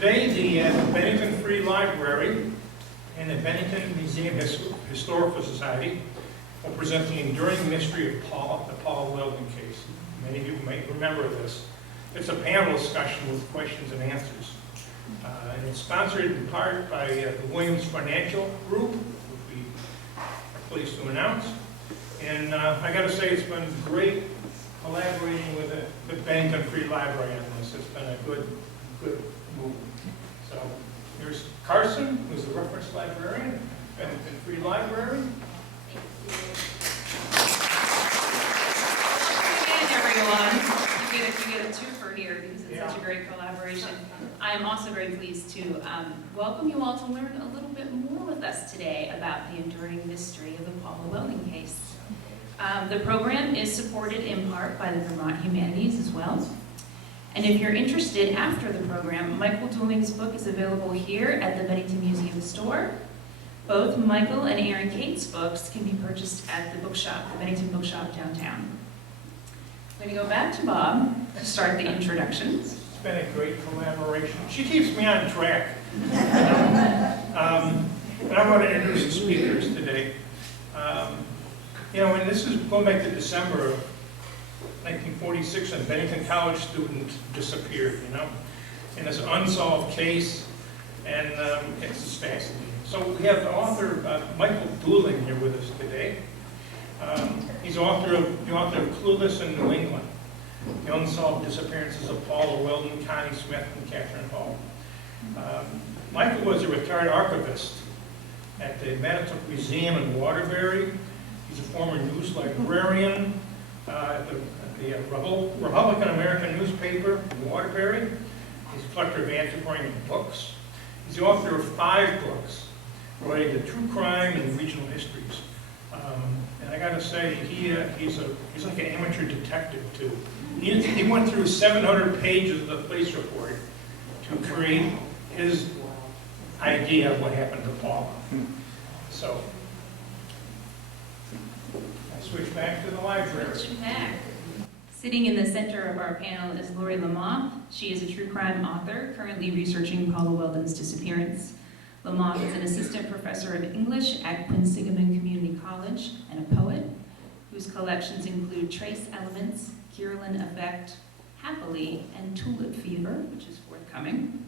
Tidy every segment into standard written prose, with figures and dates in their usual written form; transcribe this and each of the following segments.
Today, the Bennington Free Library and the Bennington Museum Historical Society will present the enduring mystery of the Paula Welden case. Many of you may remember this. It's a panel discussion with questions and answers. And it's sponsored in part by the Williams Financial Group, which we are pleased to announce. And I got to say, it's been great collaborating with the Bennington Free Library on this. It's been a good move. So here's Carson, who's the reference librarian at Bennington Free Library. Everyone. You get a twofer here because it's such a great collaboration. I am also very pleased to welcome you all to learn a little bit more with us today about the enduring mystery of the Paula Welden case. The program is supported in part by the Vermont Humanities as well. And if you're interested after the program, Michael Dooling's book is available here at the Bennington Museum store. Both Michael and Erin Kate's books can be purchased at the bookshop, the Bennington Bookshop downtown. I'm going to go back to Bob to start the introductions. It's been a great collaboration. She keeps me on track. And I want to introduce the speakers today. And this is going back to December of 1946, and Bennington College student disappeared, in this unsolved case, and it's just fascinating. So we have the author, Michael Dooling, here with us today. He's the author of Clueless in New England, the Unsolved Disappearances of Paula Welden, Connie Smith, and Katherine Hall. Michael was a retired archivist at the Bennington Museum in Waterbury. He's a former news librarian at the Republican American newspaper in Waterbury. He's a collector of antiquarian books. He's the author of 5 books related to true crime and regional histories. And I got to say, he's like an amateur detective too. He went through 700 pages of the police report to create his idea of what happened to Paula. So I switch back to the library. Switch back. Sitting in the center of our panel is Lori Lamothe. She is a true crime author, currently researching Paula Welden's disappearance. Lamothe is an assistant professor of English at Quinsigamond Community College and a poet whose collections include Trace Elements, Kirlin Effect, Happily, and Tulip Fever, which is forthcoming.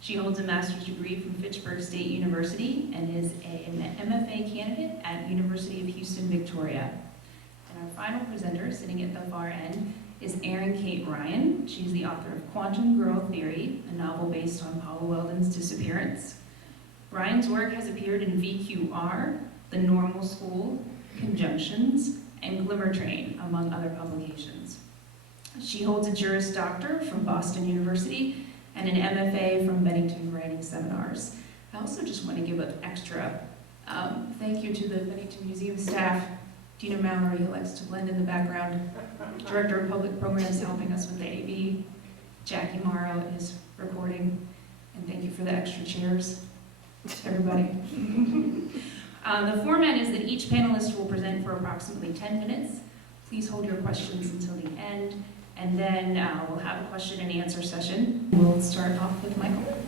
She holds a master's degree from Fitchburg State University and is an MFA candidate at University of Houston, Victoria. And our final presenter, sitting at the far end, is Erin Kate Ryan. She's the author of Quantum Girl Theory, a novel based on Paula Welden's disappearance. Ryan's work has appeared in VQR, The Normal School, Conjunctions, and Glimmer Train, among other publications. She holds a Juris Doctor from Boston University and an MFA from Bennington Writing Seminars. I also just want to give an extra thank you to the Bennington Museum staff, Dina Mallory, who likes to blend in the background, Director of Public Programs helping us with the AV, Jackie Morrow is recording, and thank you for the extra chairs, everybody. The format is that each panelist will present for approximately 10 minutes. Please hold your questions until the end, and then we'll have a question and answer session. We'll start off with Michael.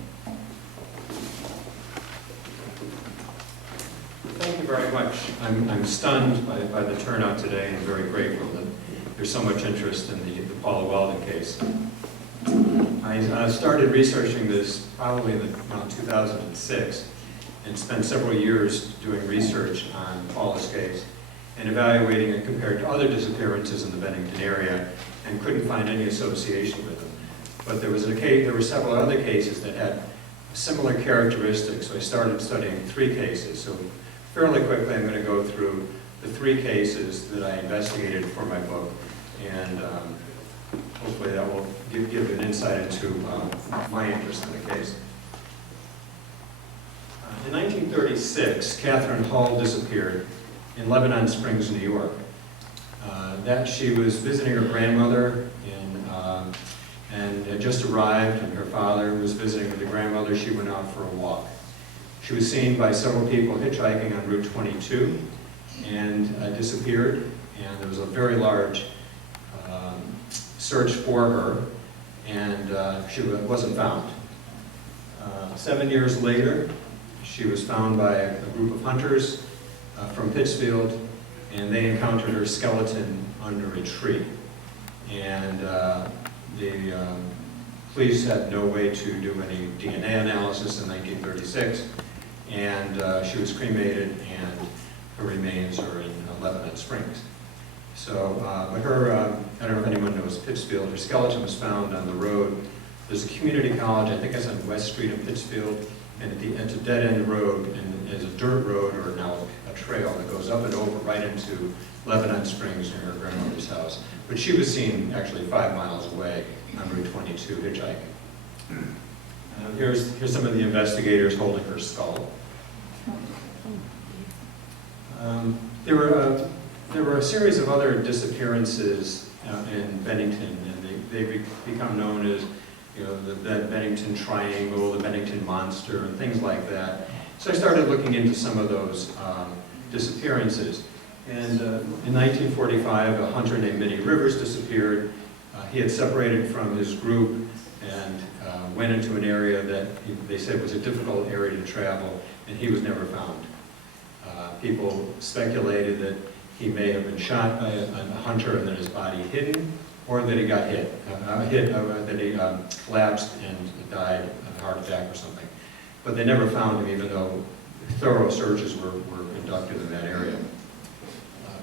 Thank you very much. I'm stunned by the turnout today and very grateful that there's so much interest in the Paula Welden case. I started researching this probably in around 2006 and spent several years doing research on Paula's case and evaluating it compared to other disappearances in the Bennington area and couldn't find any association with them. But there were several other cases that had similar characteristics, so I started studying 3 cases. So fairly quickly I'm going to go through the 3 cases that I investigated for my book, and hopefully that will give an insight into my interest in the case. In 1936, Katherine Hall disappeared in Lebanon Springs, New York. That she was visiting her grandmother and had just arrived, and her father was visiting with the grandmother. She went out for a walk. She was seen by several people hitchhiking on Route 22 and disappeared, and there was a very large search for her, and she wasn't found. 7 years later, she was found by a group of hunters from Pittsfield, and they encountered her skeleton under a tree. And the police had no way to do any DNA analysis in 1936, and she was cremated, and her remains are in Lebanon Springs. So, but her, I don't know if anyone knows Pittsfield, her skeleton was found on the road. There's a community college, I think it's on West Street in Pittsfield, and it's a dead-end road, and it's a dirt road, or now a trail that goes up and over right into Lebanon Springs near her grandmother's house. But she was seen actually 5 miles away on Route 22 hitchhiking. Here's some of the investigators holding her skull. There were a series of other disappearances in Bennington, and they've become known as, you know, the Bennington Triangle, the Bennington Monster, and things like that. So I started looking into some of those disappearances. And in 1945, a hunter named Minnie Rivers disappeared. He had separated from his group and went into an area that they said was a difficult area to travel, and he was never found. People speculated that he may have been shot by a hunter and then his body hidden, or that he got hit, that he collapsed and died of a heart attack or something. But they never found him, even though thorough searches were conducted in that area.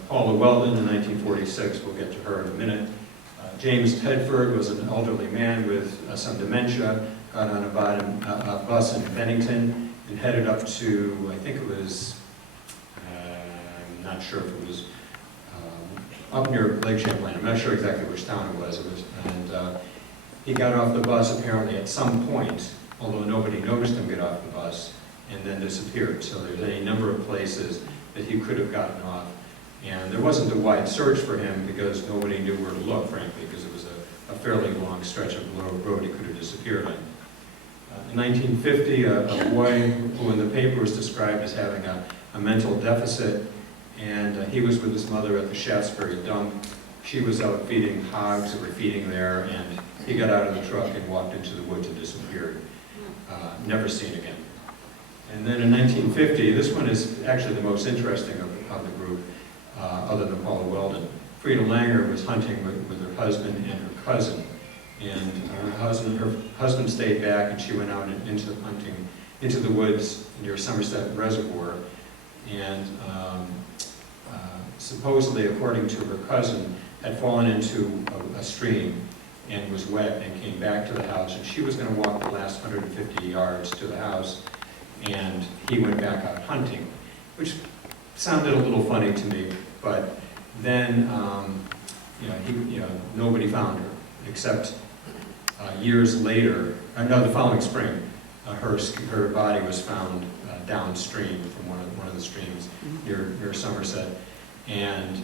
Paula Welden in 1946, we'll get to her in a minute. James Tedford was an elderly man with some dementia, got on a bus in Bennington and headed up to, I think it was, I'm not sure if it was up near Lake Champlain. I'm not sure exactly which town it was. And he got off the bus apparently at some point, although nobody noticed him get off the bus, and then disappeared. So there's any number of places that he could have gotten off. And there wasn't a wide search for him because nobody knew where to look, frankly, because it was a fairly long stretch of road he could have disappeared on. In 1950, a boy who in the paper was described as having a mental deficit, and he was with his mother at the Shaftesbury dump. She was out feeding hogs that were feeding there, and he got out of the truck and walked into the woods and disappeared. Never seen again. And then in 1950, this one is actually the most interesting of the group, other than Paula Welden. Frida Langer was hunting with her husband and her cousin, and her husband stayed back, and she went out into the woods near Somerset Reservoir, and supposedly, according to her cousin, had fallen into a stream and was wet and came back to the house, and she was going to walk the last 150 yards to the house, and he went back out hunting, which sounded a little funny to me. But then, nobody found her, except years later. The following spring, her body was found downstream from one of the streams near Somerset, and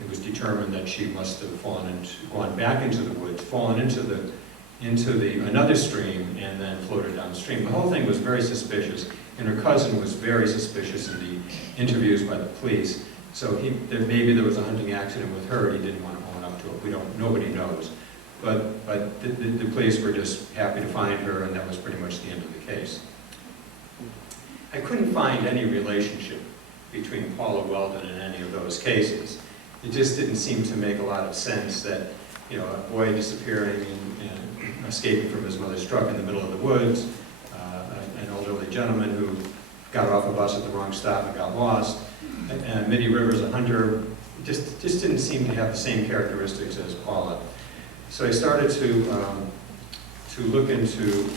it was determined that she must have gone back into the woods, fallen into another stream, and then floated downstream. The whole thing was very suspicious, and her cousin was very suspicious in the interviews by the police. So maybe there was a hunting accident with her. He didn't want to own up to it. Nobody knows. But the police were just happy to find her, and that was pretty much the end of the case. I couldn't find any relationship between Paula Welden and any of those cases. It just didn't seem to make a lot of sense that, a boy disappearing and escaping from his mother's truck in the middle of the woods, an elderly gentleman who got off a bus at the wrong stop and got lost, and Minnie Rivers, a hunter, just didn't seem to have the same characteristics as Paula. So I started to look into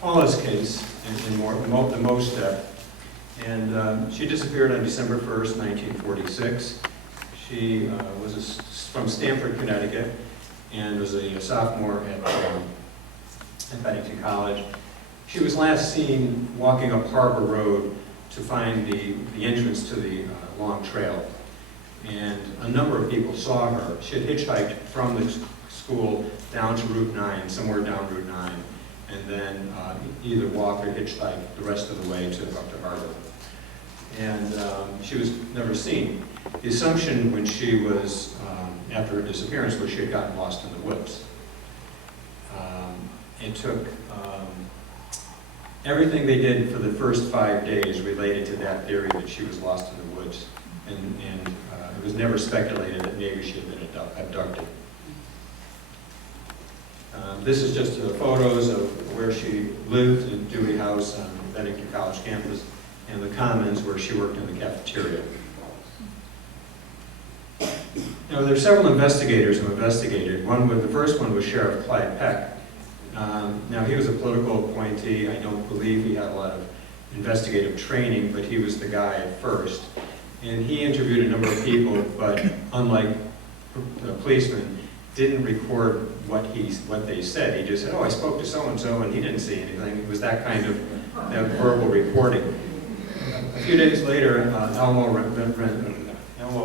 Paula's case in the most depth, and she disappeared on December 1st, 1946. She was from Stamford, Connecticut, and was a sophomore at Bennington College. She was last seen walking up Harbor Road to find the entrance to the long trail. And a number of people saw her. She had hitchhiked from the school down to Route 9, somewhere down Route 9, and then either walked or hitchhiked the rest of the way up to Harbor. And she was never seen. The assumption when she was, after her disappearance, was she had gotten lost in the woods. It took Everything they did for the first 5 days related to that theory that she was lost in the woods. And it was never speculated that maybe she had been abducted. This is just photos of where she lived in Dewey House on the Bennington College campus, and the Commons where she worked in the cafeteria. Now, there are several investigators who investigated. The first one was Sheriff Clyde Peck. Now, he was a political appointee. I don't believe he had a lot of investigative training, but he was the guy at first. And he interviewed a number of people, but unlike the policeman, didn't record what they said. He just said, oh, I spoke to so-and-so, and he didn't see anything. It was that kind of verbal reporting. A few days later, Elmo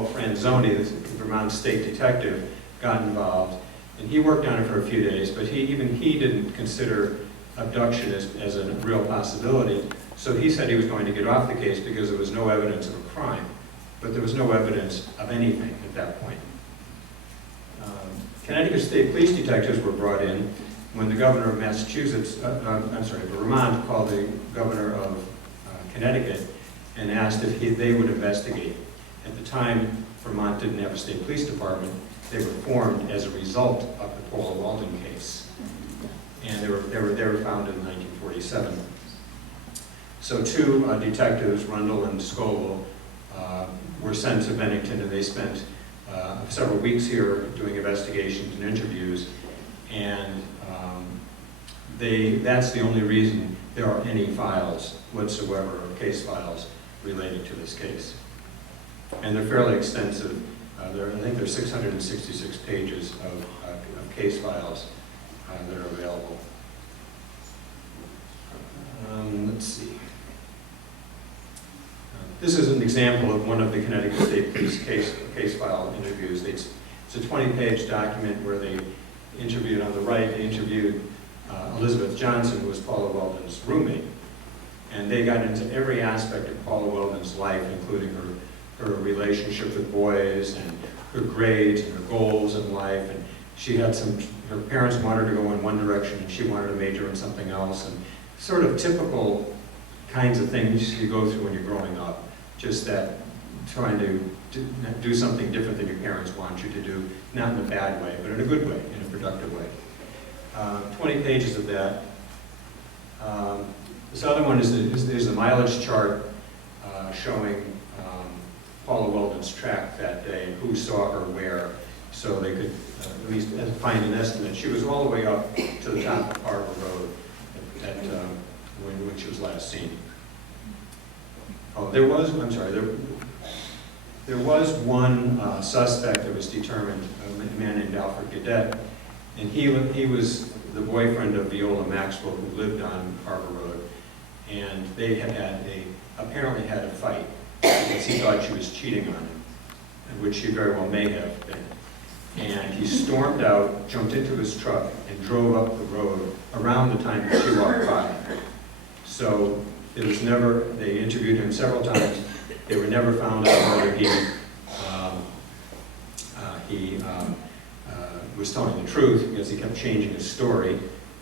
Franzoni, the Vermont state detective, got involved. And he worked on it for a few days, but even he didn't consider abduction as a real possibility. So he said he was going to get off the case because there was no evidence of a crime. But there was no evidence of anything at that point. Connecticut State Police detectives were brought in when the governor of Vermont called the governor of Connecticut and asked if they would investigate. At the time, Vermont didn't have a state police department. They were formed as a result of the Paula Welden case. And they were founded in 1947. So two detectives, Rundle and Scoville, were sent to Bennington, and they spent several weeks here doing investigations and interviews. And that's the only reason there are any files whatsoever, or case files, related to this case. And they're fairly extensive. I think there's 666 pages of case files that are available. Let's see. This is an example of one of the Connecticut State Police case file interviews. It's a 20-page document where they interviewed, on the right, they interviewed Elizabeth Johnson, who was Paula Welden's roommate. And they got into every aspect of Paula Welden's life, including her relationship with boys and her grades and her goals in life. And she had her parents wanted her to go in one direction and she wanted to major in something else. And sort of typical kinds of things you go through when you're growing up. Just that trying to do something different than your parents want you to do, not in a bad way, but in a good way, in a productive way. 20 pages of that. This other one is a mileage chart showing Paula Welden's track that day, who saw her where, so they could at least find an estimate. She was all the way up to the top of Harbor Road when she was last seen. Oh, there was one suspect that was determined, a man named Alfred Gadet, and he was the boyfriend of Viola Maxwell, who lived on Harbor Road, and they apparently had a fight because he thought she was cheating on him, which she very well may have been. And he stormed out, jumped into his truck, and drove up the road around the time that she walked by. So it was never, they interviewed him several times. They were never found out whether he was telling the truth, because he kept changing his story.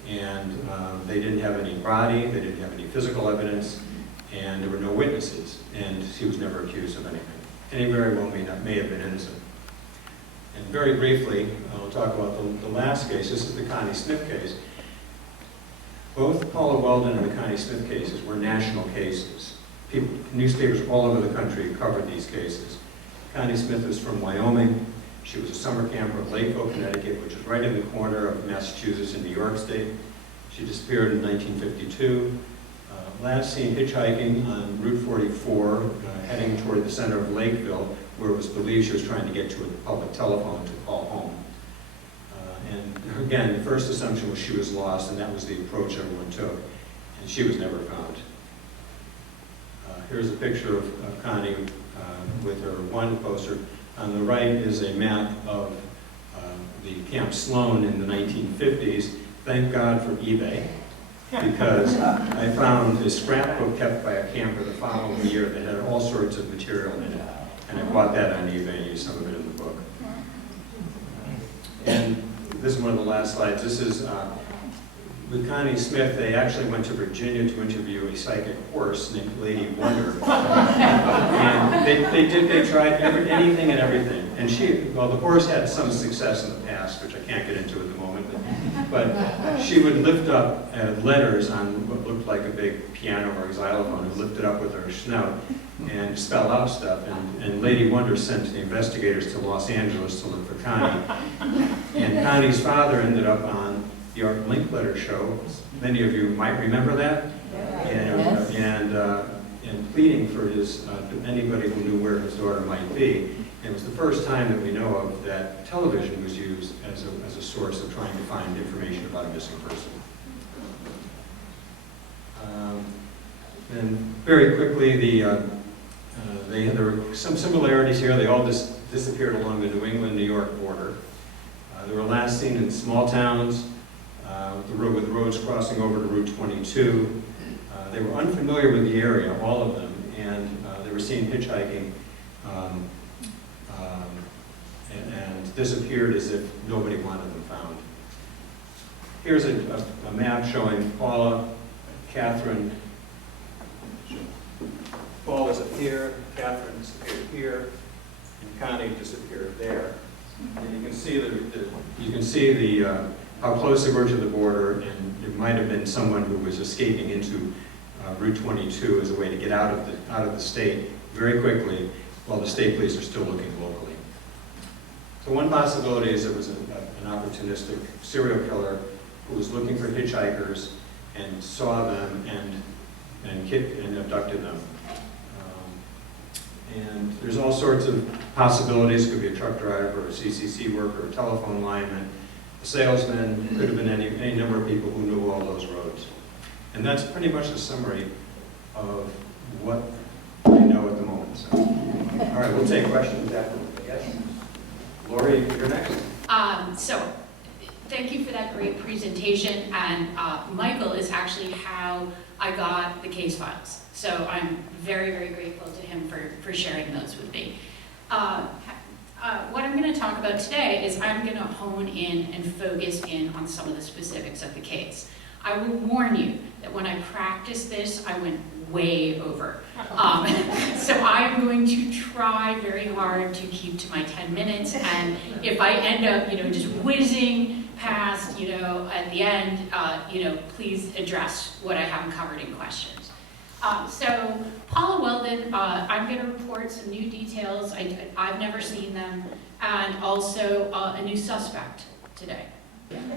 And they didn't have any body, they didn't have any physical evidence, and there were no witnesses. And he was never accused of anything. And he very well may have been innocent. And very briefly, I'll talk about the last case. This is the Connie Smith case. Both Paula Welden and the Connie Smith cases were national cases. Newspapers all over the country covered these cases. Connie Smith was from Wyoming. She was a summer camper at Lakeville, Connecticut, which is right in the corner of Massachusetts and New York State. She disappeared in 1952. Last seen hitchhiking on Route 44, heading toward the center of Lakeville, where it was believed she was trying to get to a public telephone to call home. And again, the first assumption was she was lost, and that was the approach everyone took, and she was never found. Here's a picture of Connie with her wanted poster. On the right is a map of the Camp Sloan in the 1950s. Thank God for eBay, because I found a scrapbook kept by a camper the following year that had all sorts of material in it. And I bought that on eBay and used some of it in the book. And this is one of the last slides. This is with Connie Smith, they actually went to Virginia to interview a psychic horse named Lady Wonder. And they tried anything and everything. And the horse had some success in the past, which I can't get into at the moment, but she would lift up letters on what looked like a big piano or a xylophone, and lift it up with her snout and spell out stuff. And Lady Wonder sent the investigators to Los Angeles to look for Connie. And Connie's father ended up on the Art Linkletter show. Many of you might remember that. And pleading for anybody who knew where his daughter might be. And it was the first time that we know of that television was used as a source of trying to find information about a missing person. And very quickly, there were some similarities here. They all disappeared along the New England-New York border. They were last seen in small towns, with the roads crossing over to Route 22. They were unfamiliar with the area, all of them, and they were seen hitchhiking and disappeared as if nobody wanted them found. Here's a map showing Paula, Katherine. Paula's up here, Katherine disappeared here, and Connie disappeared there. And you can see how close they were to the border, and it might have been someone who was escaping into Route 22 as a way to get out of the state very quickly, while the state police are still looking locally. So one possibility is it was an opportunistic serial killer who was looking for hitchhikers and saw them and abducted them. And there's all sorts of possibilities. It could be a truck driver, a CCC worker, a telephone lineman, a salesman. It could have been any number of people who knew all those roads. And that's pretty much the summary of what I know at the moment. So, all right, we'll take questions after, I guess. Lori, you're next. So, thank you for that great presentation. And Michael is actually how I got the case files. So I'm very, very grateful to him for sharing those with me. What I'm going to talk about today is I'm going to hone in and focus in on some of the specifics of the case. I will warn you that when I practiced this, I went way over. So I'm going to try very hard to keep to my 10 minutes, and if I end up, just whizzing past, at the end, please address what I haven't covered in questions. So Paula Welden, I'm going to report some new details. I've never seen them, and also a new suspect today.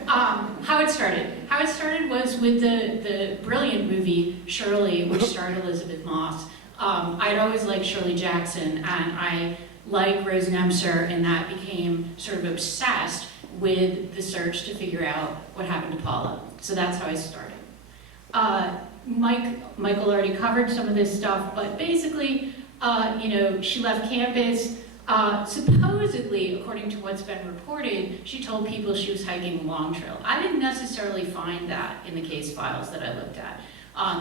How it started. How it started was with the brilliant movie Shirley, which starred Elizabeth Moss. I'd always liked Shirley Jackson, and I, like Rose Nemser, and that became sort of obsessed with the search to figure out what happened to Paula. So that's how I started. Michael already covered some of this stuff, but basically, she left campus. Supposedly, according to what's been reported, she told people she was hiking a long trail. I didn't necessarily find that in the case files that I looked at.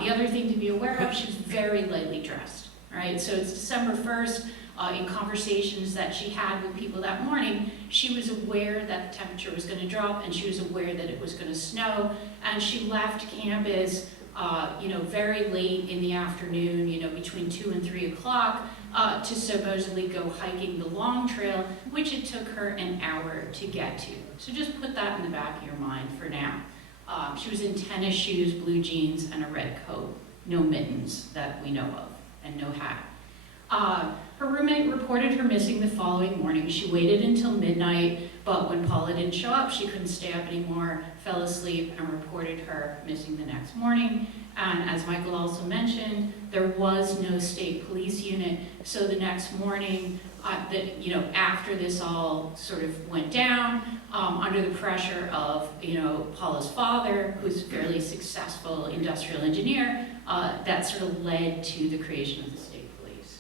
The other thing to be aware of, she's very lightly dressed, right? So it's December 1st. In conversations that she had with people that morning, she was aware that the temperature was going to drop, and she was aware that it was going to snow, and she left campus very late in the afternoon, between 2 and 3 o'clock, to supposedly go hiking the long trail, which it took her an hour to get to. So just put that in the back of your mind for now. She was in tennis shoes, blue jeans, and a red coat. No mittens that we know of, and no hat. Her roommate reported her missing the following morning. She waited until midnight, but when Paula didn't show up, she couldn't stay up anymore, fell asleep, and reported her missing the next morning. And as Michael also mentioned, there was no state police unit, so the next morning, after this all sort of went down, under the pressure of, Paula's father, who's a fairly successful industrial engineer, that sort of led to the creation of the state police.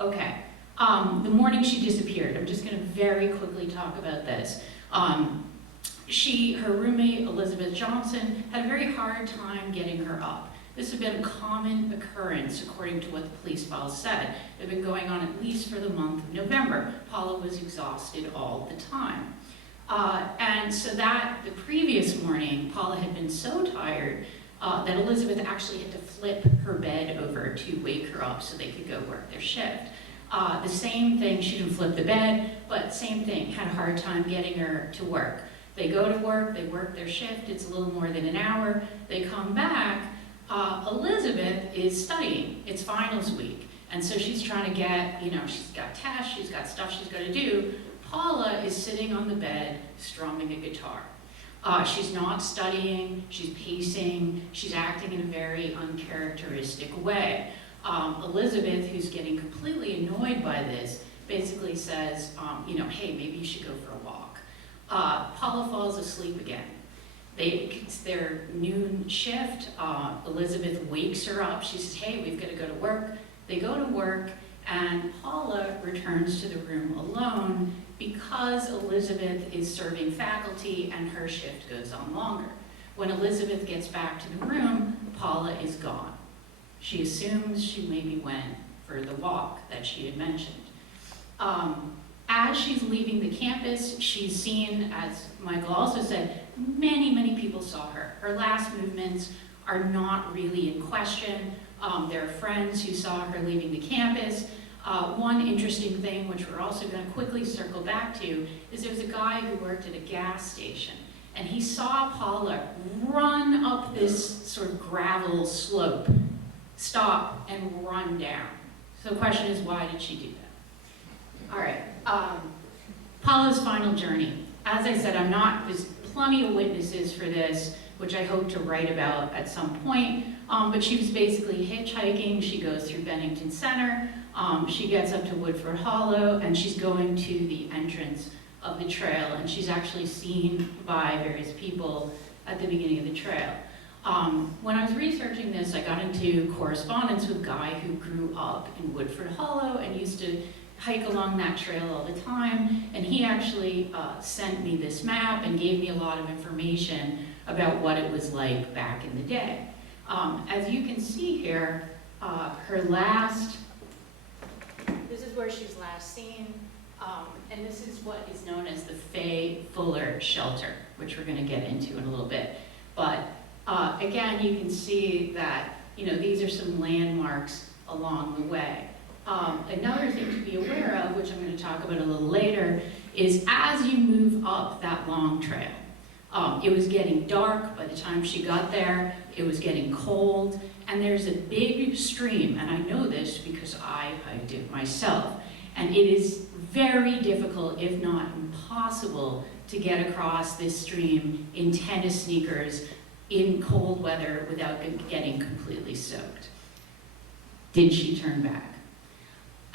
Okay, the morning she disappeared, I'm just gonna very quickly talk about this. Her roommate, Elizabeth Johnson, had a very hard time getting her up. This had been a common occurrence, according to what the police files said. It had been going on at least for the month of November. Paula was exhausted all the time. And so that, the previous morning, Paula had been so tired that Elizabeth actually had to flip her bed over to wake her up so they could go work their shift. The same thing, she didn't flip the bed, but same thing, had a hard time getting her to work. They go to work, they work their shift, it's a little more than an hour, they come back, Elizabeth is studying, it's finals week, and so she's trying to get, she's got tests, she's got stuff she's got to do. Paula is sitting on the bed strumming a guitar. She's not studying, she's pacing, she's acting in a very uncharacteristic way. Elizabeth, who's getting completely annoyed by this, basically says, hey, maybe you should go for a walk. Paula falls asleep again. It's their noon shift. Elizabeth wakes her up. She says, hey, we've got to go to work. They go to work, and Paula returns to the room alone because Elizabeth is serving faculty and her shift goes on longer. When Elizabeth gets back to the room, Paula is gone. She assumes she maybe went for the walk that she had mentioned. As she's leaving the campus, she's seen, as Michael also said, many people saw her. Her last movements are not really in question. There are friends who saw her leaving the campus. One interesting thing, which we're also going to quickly circle back to, is there was a guy who worked at a gas station, and he saw Paula run up this sort of gravel slope, stop, and run down. So the question is, why did she do that? All right, Paula's final journey. As I said, there's plenty of witnesses for this, which I hope to write about at some point, but she was basically hitchhiking. She goes through Bennington Center, she gets up to Woodford Hollow, and she's going to the entrance of the trail, and she's actually seen by various people at the beginning of the trail. When I was researching this, I got into correspondence with a guy who grew up in Woodford Hollow and used to hike along that trail all the time, and he actually sent me this map and gave me a lot of information about what it was like back in the day. As you can see here, this is where she's last seen, and this is what is known as the Faye Fuller Shelter, which we're going to get into in a little bit. But again, you can see that these are some landmarks along the way. Another thing to be aware of, which I'm going to talk about a little later, is as you move up that long trail, it was getting dark by the time she got there, it was getting cold, and there's a big stream, and I know this because I hiked it myself, and it is very difficult, if not impossible, to get across this stream in tennis sneakers in cold weather without getting completely soaked. Did she turn back?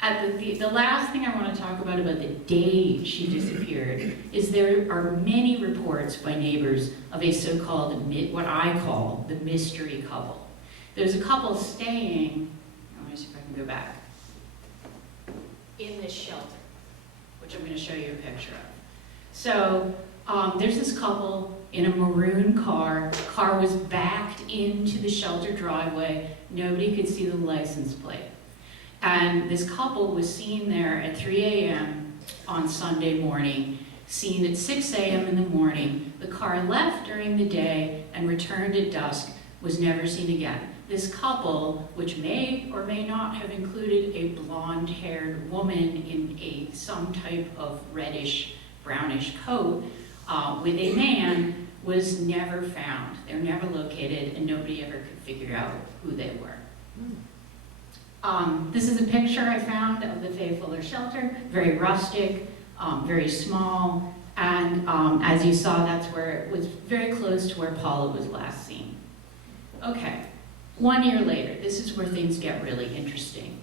The last thing I want to talk about the day she disappeared is there are many reports by neighbors of a so-called, what I call the mystery couple. There's a couple staying, let me see if I can go back, in this shelter, which I'm going to show you a picture of. So there's this couple in a maroon car. The car was backed into the shelter driveway. Nobody could see the license plate. And this couple was seen there at 3 a.m. on Sunday morning, seen at 6 a.m. in the morning. The car left during the day and returned at dusk, was never seen again. This couple, which may or may not have included a blonde-haired woman in some type of reddish, brownish coat, with a man, was never found. They were never located, and nobody ever could figure out who they were. This is a picture I found of the Faye Fuller Shelter, very rustic, very small, and as you saw, that's where it was very close to where Paula was last seen. Okay, 1 year later, this is where things get really interesting.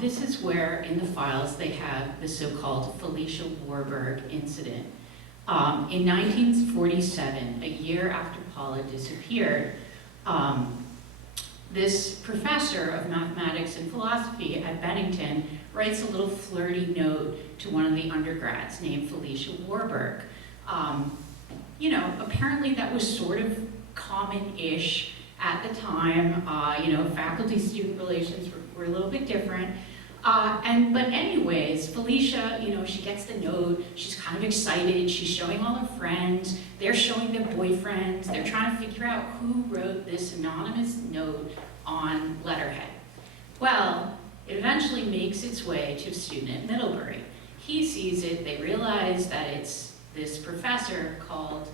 This is where in the files they have the so-called Felicia Warburg incident. In 1947, a year after Paula disappeared, this professor of mathematics and philosophy at Bennington writes a little flirty note to one of the undergrads named Felicia Warburg. Apparently that was sort of common-ish at the time. Faculty-student relations were a little bit different. But anyways, Felicia, she gets the note, she's kind of excited, she's showing all her friends, they're showing their boyfriends, they're trying to figure out who wrote this anonymous note on letterhead. Well, it eventually makes its way to a student at Middlebury. He sees it, they realize that it's this professor called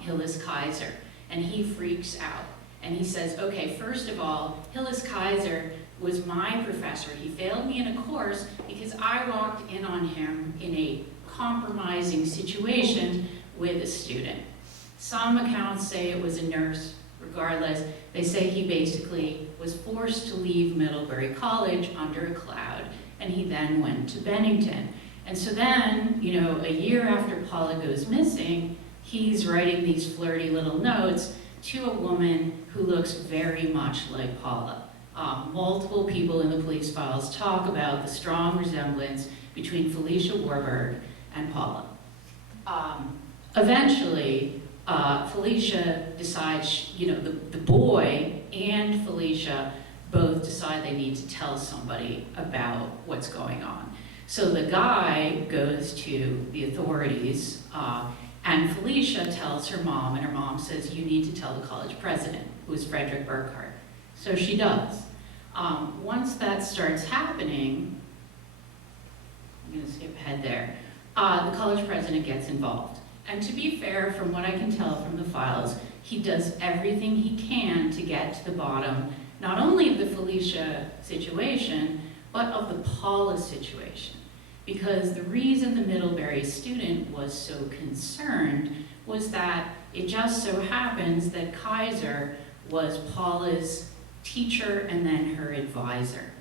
Hillis Kaiser, and he freaks out. And he says, okay, first of all, Hillis Kaiser was my professor. He failed me in a course because I walked in on him in a compromising situation with a student. Some accounts say it was a nurse. Regardless, they say he basically was forced to leave Middlebury College under a cloud, and he then went to Bennington. And so then, a year after Paula goes missing, he's writing these flirty little notes to a woman who looks very much like Paula. Multiple people in the police files talk about the strong resemblance between Felicia Warburg and Paula. Eventually, Felicia decides, the boy and Felicia both decide they need to tell somebody about what's going on. So the guy goes to the authorities, and Felicia tells her mom, and her mom says, you need to tell the college president, who is Frederick Burkhardt. So she does. Once that starts happening, I'm going to skip ahead there, the college president gets involved. And to be fair, from what I can tell from the files, he does everything he can to get to the bottom, not only of the Felicia situation, but of the Paula situation. Because the reason the Middlebury student was so concerned was that it just so happens that Kaiser was Paula's teacher and then her advisor.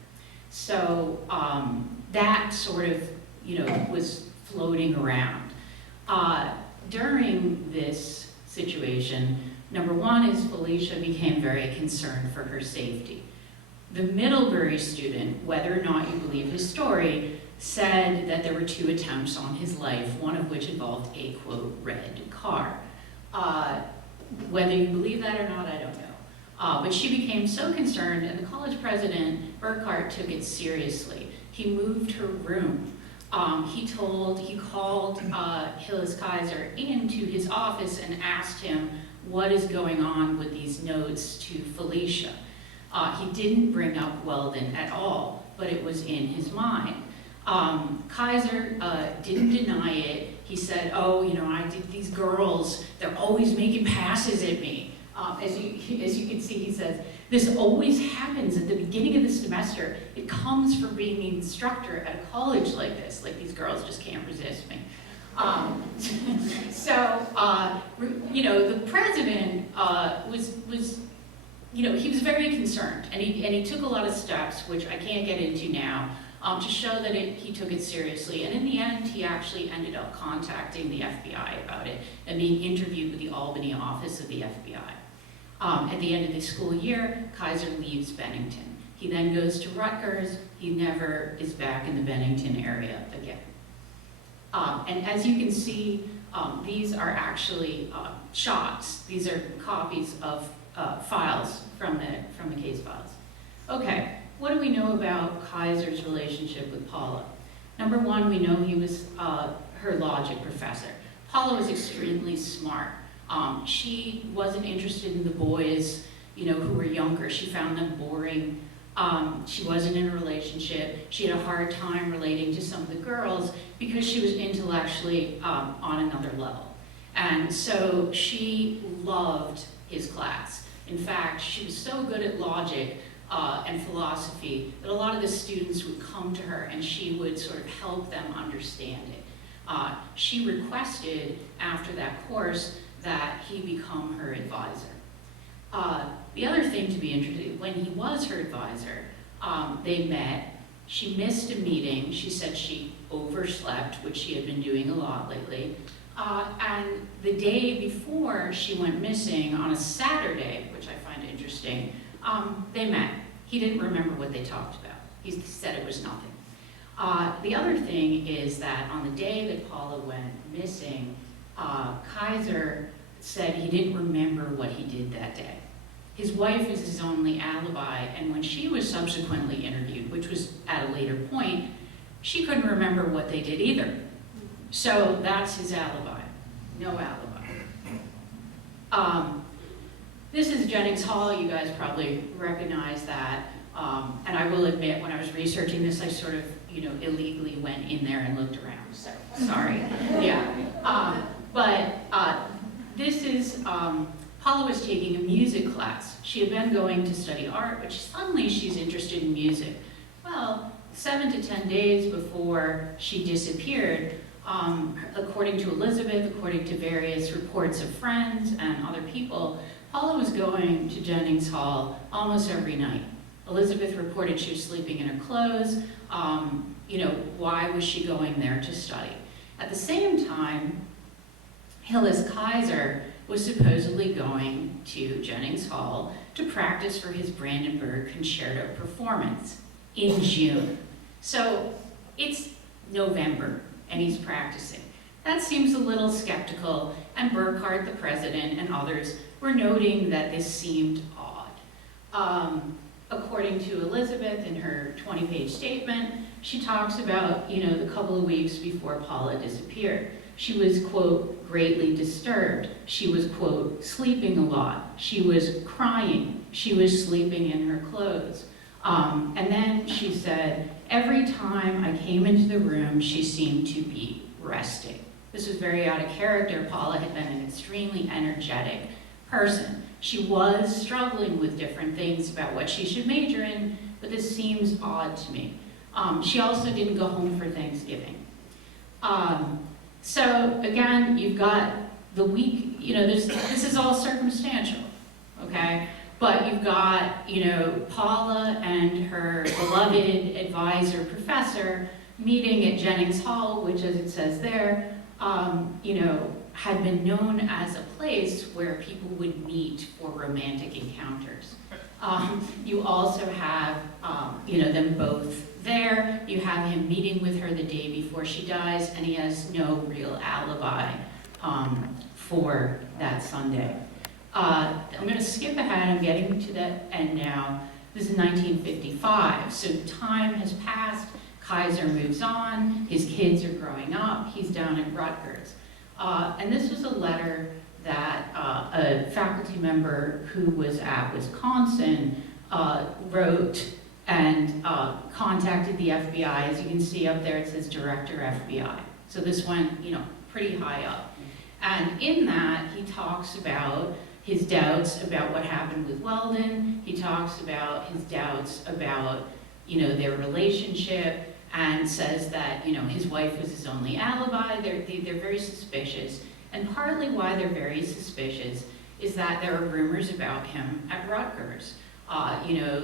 So that sort of, was floating around. During this situation, number one is Felicia became very concerned for her safety. The Middlebury student, whether or not you believe his story, said that there were 2 attempts on his life, one of which involved a, quote, red car. Whether you believe that or not, I don't know. But she became so concerned, and the college president, Burkhardt, took it seriously. He moved her room. He called Hillis Kaiser into his office and asked him what is going on with these notes to Felicia. He didn't bring up Welden at all, but it was in his mind. Kaiser didn't deny it. He said, I did these girls, they're always making passes at me. As you can see, he says, this always happens at the beginning of the semester. It comes from being an instructor at a college like this. Like, these girls just can't resist me. The president he was very concerned, and he took a lot of steps, which I can't get into now, to show that he took it seriously. And in the end, he actually ended up contacting the FBI about it and being interviewed with the Albany office of the FBI. At the end of the school year, Kaiser leaves Bennington. He then goes to Rutgers. He never is back in the Bennington area again. And as you can see, these are actually shots. These are copies of files from the case files. Okay, what do we know about Kaiser's relationship with Paula? Number one, we know he was her logic professor. Paula was extremely smart. She wasn't interested in the boys, who were younger. She found them boring. She wasn't in a relationship. She had a hard time relating to some of the girls because she was intellectually on another level. And so she loved his class. In fact, she was so good at logic and philosophy that a lot of the students would come to her and she would sort of help them understand it. She requested after that course that he become her advisor. The other thing to be interesting, when he was her advisor, they met. She missed a meeting. She said she overslept, which she had been doing a lot lately. And the day before she went missing, on a Saturday, which I find interesting, they met. He didn't remember what they talked about. He said it was nothing. The other thing is that on the day that Paula went missing, Kaiser said he didn't remember what he did that day. His wife is his only alibi, and when she was subsequently interviewed, which was at a later point, she couldn't remember what they did either. So that's his alibi, no alibi. This is Jennings Hall. You guys probably recognize that. And I will admit, when I was researching this, I sort of, illegally went in there and looked around. So sorry. Yeah. This is Paula was taking a music class. She had been going to study art, but suddenly she's interested in music. Well, 7 to 10 days before she disappeared, according to Elizabeth, according to various reports of friends and other people, Paula was going to Jennings Hall almost every night. Elizabeth reported she was sleeping in her clothes. Why was she going there to study? At the same time, Hillis Kaiser was supposedly going to Jennings Hall to practice for his Brandenburg Concerto performance in June. So it's November and he's practicing. That seems a little skeptical, and Burkhardt, the president, and others were noting that this seemed odd. According to Elizabeth in her 20-page statement, she talks about, the couple of weeks before Paula disappeared. She was, quote, greatly disturbed. She was, quote, sleeping a lot. She was crying. She was sleeping in her clothes. And then she said, every time I came into the room, she seemed to be resting. This was very out of character. Paula had been an extremely energetic person. She was struggling with different things about what she should major in, but this seems odd to me. She also didn't go home for Thanksgiving. So again, you've got the week, this is all circumstantial, okay? But you've got, Paula and her beloved advisor professor meeting at Jennings Hall, which, as it says there, had been known as a place where people would meet for romantic encounters. You also have, them both there. You have him meeting with her the day before she dies, and he has no real alibi for that Sunday. I'm going to skip ahead. I'm getting to the end now. This is 1955, so time has passed. Kaiser moves on. His kids are growing up. He's down at Rutgers. And this was a letter that a faculty member who was at Wisconsin wrote and contacted the FBI. As you can see up there, it says Director FBI. So this went, pretty high up. And in that, he talks about his doubts about what happened with Welden. He talks about his doubts about, their relationship, and says that, his wife was his only alibi. They're very suspicious. And partly why they're very suspicious is that there are rumors about him at Rutgers.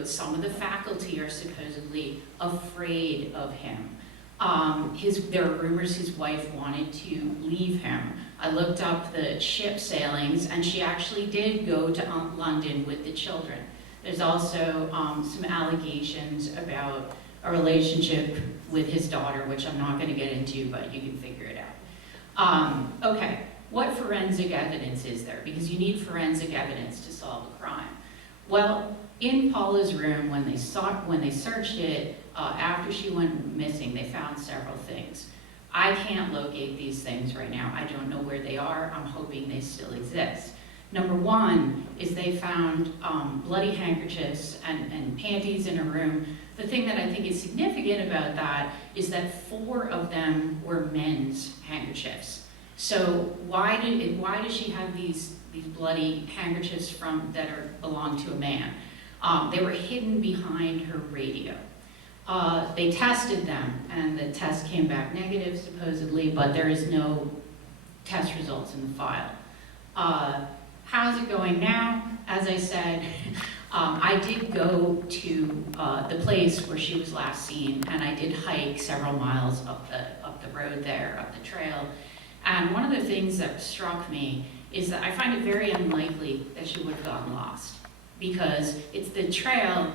Some of the faculty are supposedly afraid of him. There are rumors his wife wanted to leave him. I looked up the ship sailings, and she actually did go to London with the children. There's also some allegations about a relationship with his daughter, which I'm not going to get into, but you can figure it out. Okay, what forensic evidence is there? Because you need forensic evidence to solve a crime. Well, in Paula's room, when they searched it, after she went missing, they found several things. I can't locate these things right now. I don't know where they are. I'm hoping they still exist. Number one is they found bloody handkerchiefs and panties in a room. The thing that I think is significant about that is that 4 of them were men's handkerchiefs. So why does she have these bloody handkerchiefs that belong to a man? They were hidden behind her radio. They tested them, and the test came back negative, supposedly, but there is no test results in the file. How's it going now? As I said, I did go to the place where she was last seen, and I did hike several miles up the road there, up the trail. And one of the things that struck me is that I find it very unlikely that she would have gotten lost, because it's the trail.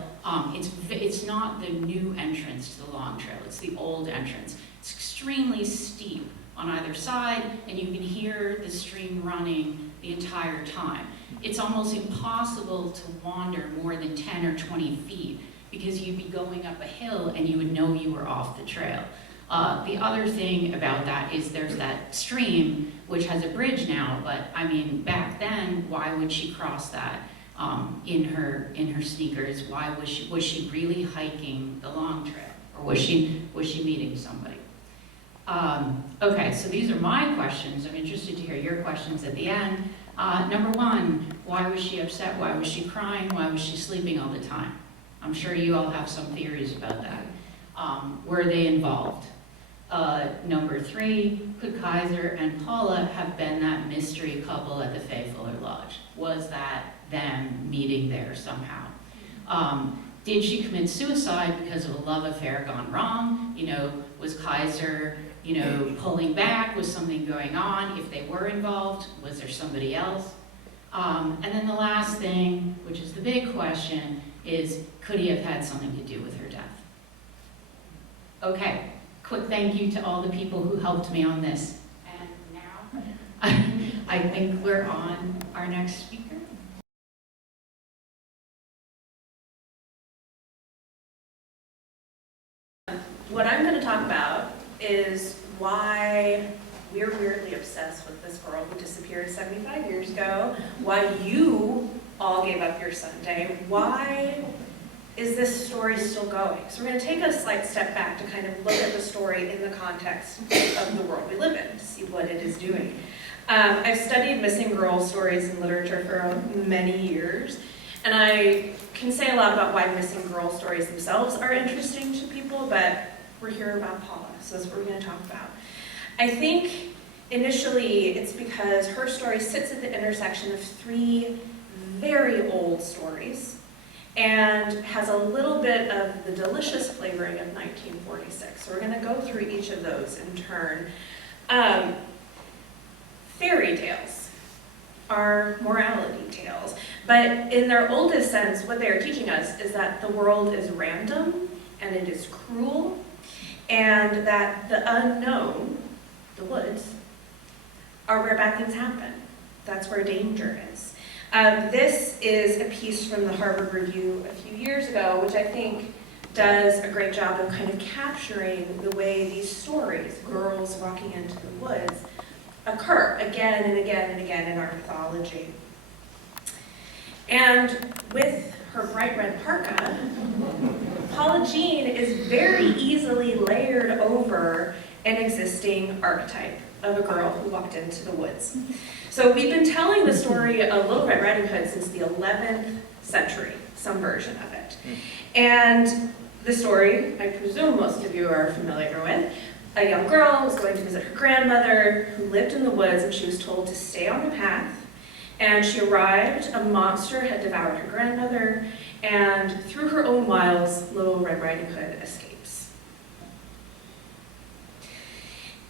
It's not the new entrance to the long trail. It's the old entrance. It's extremely steep on either side, and you can hear the stream running the entire time. it's almost impossible to wander more than 10 or 20 feet because you'd be going up a hill and you would know you were off the trail. The other thing about that is there's that stream, which has a bridge now, but I mean, back then, why would she cross that in her sneakers? Why was she really hiking the long trail? Or was she meeting somebody? Okay, so these are my questions. I'm interested to hear your questions at the end. Number one, why was she upset? Why was she crying? Why was she sleeping all the time? I'm sure you all have some theories about that. Were they involved? Number three, could Kaiser and Paula have been that mystery couple at the Faye Fuller Lodge? Was that them meeting there somehow? Did she commit suicide because of a love affair gone wrong? You know, was Kaiser, you know, pulling back? Was something going on? If they were involved, was there somebody else? And then the last thing, which is the big question, is could he have had something to do with her death? Okay, quick thank you to all the people who helped me on this. And now, I think we're on our next speaker. What I'm going to talk about is why we're weirdly obsessed with this girl who disappeared 75 years ago, why you all gave up your Sunday, why is this story still going? So we're going to take a slight step back to kind of look at the story in the context of the world we live in, to see what it is doing. I've studied missing girl stories in literature for many years, and I can say a lot about why missing girl stories themselves are interesting to people, but we're here about Paula, so that's what we're going to talk about. I think initially it's because her story sits at the intersection of three very old stories and has a little bit of the delicious flavoring of 1946. So we're going to go through each of those in turn. Fairy tales are morality tales, but in their oldest sense, what they are teaching us is that the world is random and it is cruel, and that the unknown, the woods, are where bad things happen. That's where danger is. This is a piece from the Harvard Review a few years ago, which I think does a great job of kind of capturing the way these stories, girls walking into the woods, occur again and again and again in our mythology. And with her bright red parka, Paula Jean is very easily layered over an existing archetype of a girl who walked into the woods. So we've been telling the story of Little Red Riding Hood since the 11th century, some version of it. And the story, I presume most of you are familiar with, a young girl was going to visit her grandmother who lived in the woods, and she was told to stay on the path. And she arrived, a monster had devoured her grandmother, and through her own wiles, Little Red Riding Hood escapes.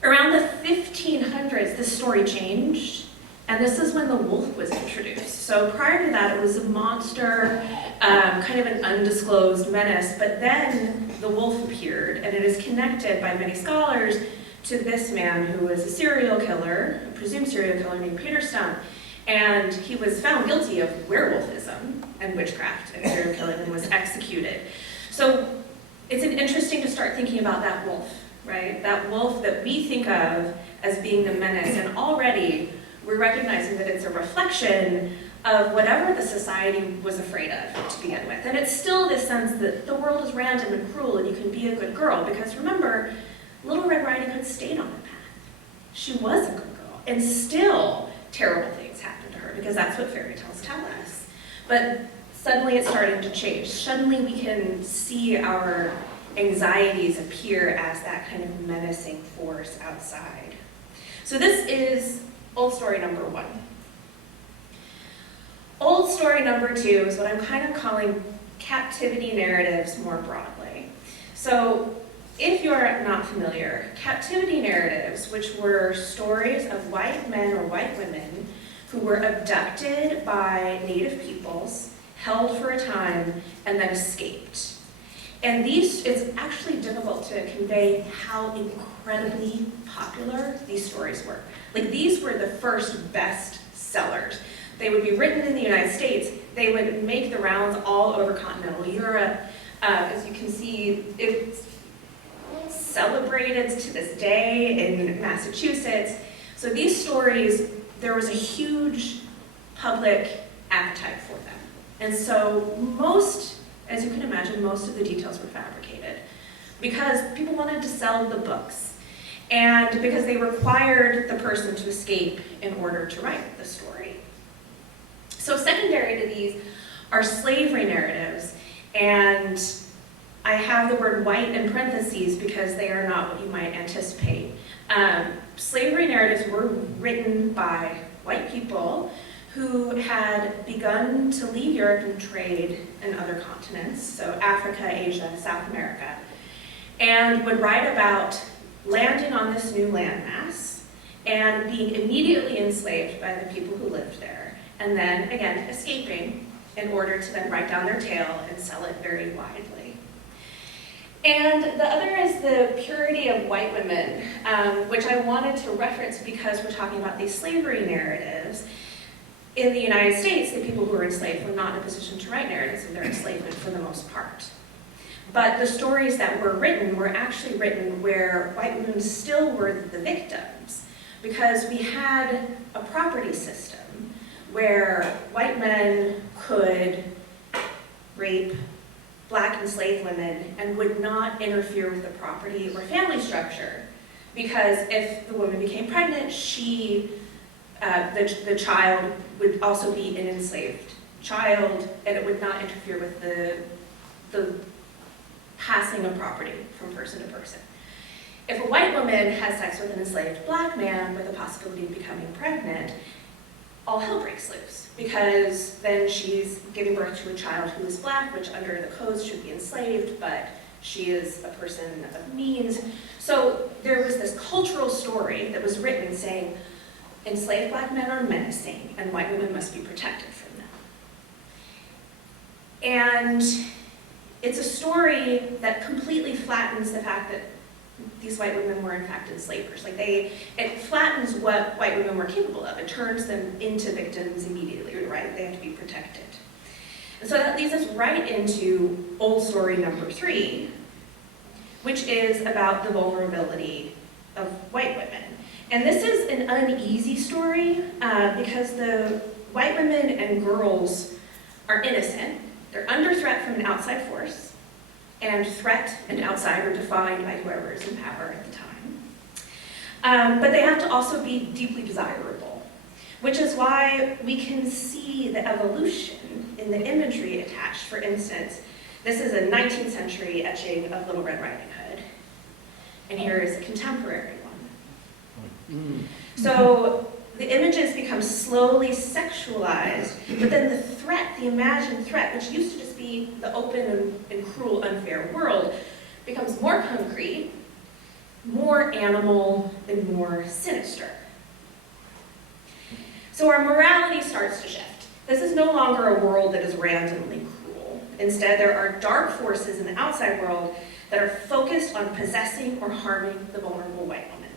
Around the 1500s, this story changed, and this is when the wolf was introduced. So prior to that, it was a monster, kind of an undisclosed menace, but then the wolf appeared, and it is connected by many scholars to this man who was a serial killer, a presumed serial killer named Peter Stump. And he was found guilty of werewolfism and witchcraft and serial killing and was executed. So it's interesting to start thinking about that wolf, right? That wolf that we think of as being the menace, and already we're recognizing that it's a reflection of whatever the society was afraid of to begin with. And it's still this sense that the world is random and cruel and you can be a good girl, because remember, Little Red Riding Hood stayed on the path. She was a good girl, and still terrible things happened to her, because that's what fairy tales tell us. But suddenly it's starting to change. Suddenly we can see our anxieties appear as that kind of menacing force outside. So this is old story number one. Old story number two is what I'm kind of calling captivity narratives more broadly. So if you're not familiar, captivity narratives, which were stories of white men or white women who were abducted by native peoples, held for a time, and then escaped. And it's actually difficult to convey how incredibly popular these stories were. Like, these were the first best sellers. They would be written in the United States. They would make the rounds all over continental Europe. As you can see, it's celebrated to this day in Massachusetts. So these stories, there was a huge public appetite for them. And so most, as you can imagine, most of the details were fabricated because people wanted to sell the books and because they required the person to escape in order to write the story. So secondary to these are slavery narratives, and I have the word white in parentheses because they are not what you might anticipate. Slavery narratives were written by white people who had begun to leave Europe and trade in other continents, so Africa, Asia, South America, and would write about landing on this new landmass and being immediately enslaved by the people who lived there, and then, again, escaping in order to then write down their tale and sell it very widely. And the other is the purity of white women, which I wanted to reference because we're talking about these slavery narratives. In the United States, the people who were enslaved were not in a position to write narratives of their enslavement for the most part. But the stories that were written were actually written where white women still were the victims, because we had a property system where white men could rape black enslaved women and would not interfere with the property or family structure, because if the woman became pregnant, the child would also be an enslaved child, and it would not interfere with the passing of property from person to person. If a white woman has sex with an enslaved black man with the possibility of becoming pregnant, all hell breaks loose, because then she's giving birth to a child who is black, which under the codes should be enslaved, but she is a person of means. So there was this cultural story that was written saying, enslaved black men are menacing, and white women must be protected from them. And it's a story that completely flattens the fact that these white women were in fact enslavers. It flattens what white women were capable of. It turns them into victims immediately, right? They have to be protected. And so that leads us right into old story number 3, which is about the vulnerability of white women. And this is an uneasy story because the white women and girls are innocent. They're under threat from an outside force, and threat and outside are defined by whoever is in power at the time. But they have to also be deeply desirable, which is why we can see the evolution in the imagery attached. For instance, this is a 19th century etching of Little Red Riding Hood, and here is a contemporary one. So the images become slowly sexualized, but then the threat, the imagined threat, which used to just be the open and cruel, unfair world, becomes more concrete, more animal, and more sinister. So our morality starts to shift. This is no longer a world that is randomly cruel. Instead, there are dark forces in the outside world that are focused on possessing or harming the vulnerable white woman.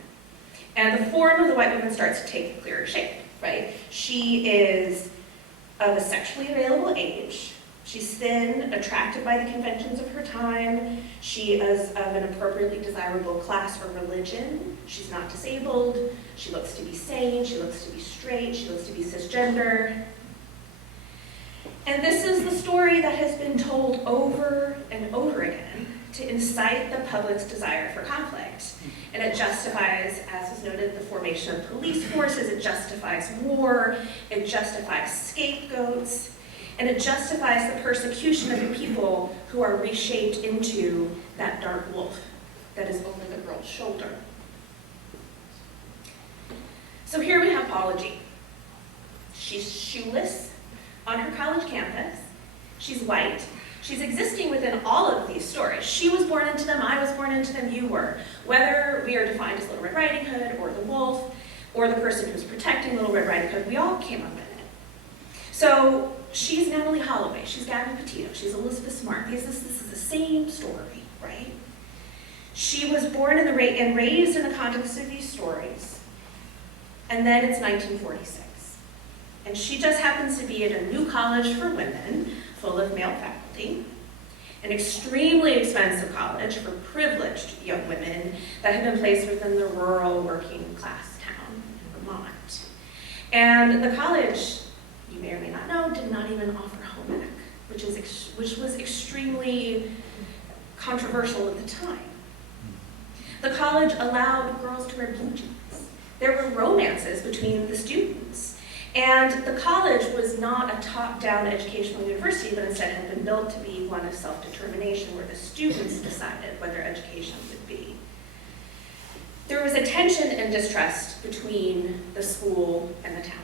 And the form of the white woman starts to take a clearer shape, right? She is of a sexually available age. She's thin, attracted by the conventions of her time. She is of an appropriately desirable class or religion. She's not disabled. She looks to be sane. She looks to be straight. She looks to be cisgender. And this is the story that has been told over and over again to incite the public's desire for conflict. And it justifies, as was noted, the formation of police forces, it justifies war, it justifies scapegoats, and it justifies the persecution of the people who are reshaped into that dark wolf that is over the girl's shoulder. So here we have Paula Jean. She's shoeless on her college campus. She's white. She's existing within all of these stories. She was born into them, I was born into them, you were. Whether we are defined as Little Red Riding Hood, or the wolf, or the person who's protecting Little Red Riding Hood, we all came up in it. So she's Natalie Holloway, she's Gabby Petito, she's Elizabeth Smart. This is the same story, right? She was born and raised in the context of these stories, and then it's 1946. And she just happens to be at a new college for women, full of male faculty, an extremely expensive college for privileged young women that had been placed within the rural working class town in Vermont. And the college, you may or may not know, did not even offer home ec, which was extremely controversial at the time. The college allowed girls to wear blue jeans. There were romances between the students. And the college was not a top-down educational university, but instead had been built to be one of self-determination, where the students decided what their education would be. There was a tension and distrust between the school and the town.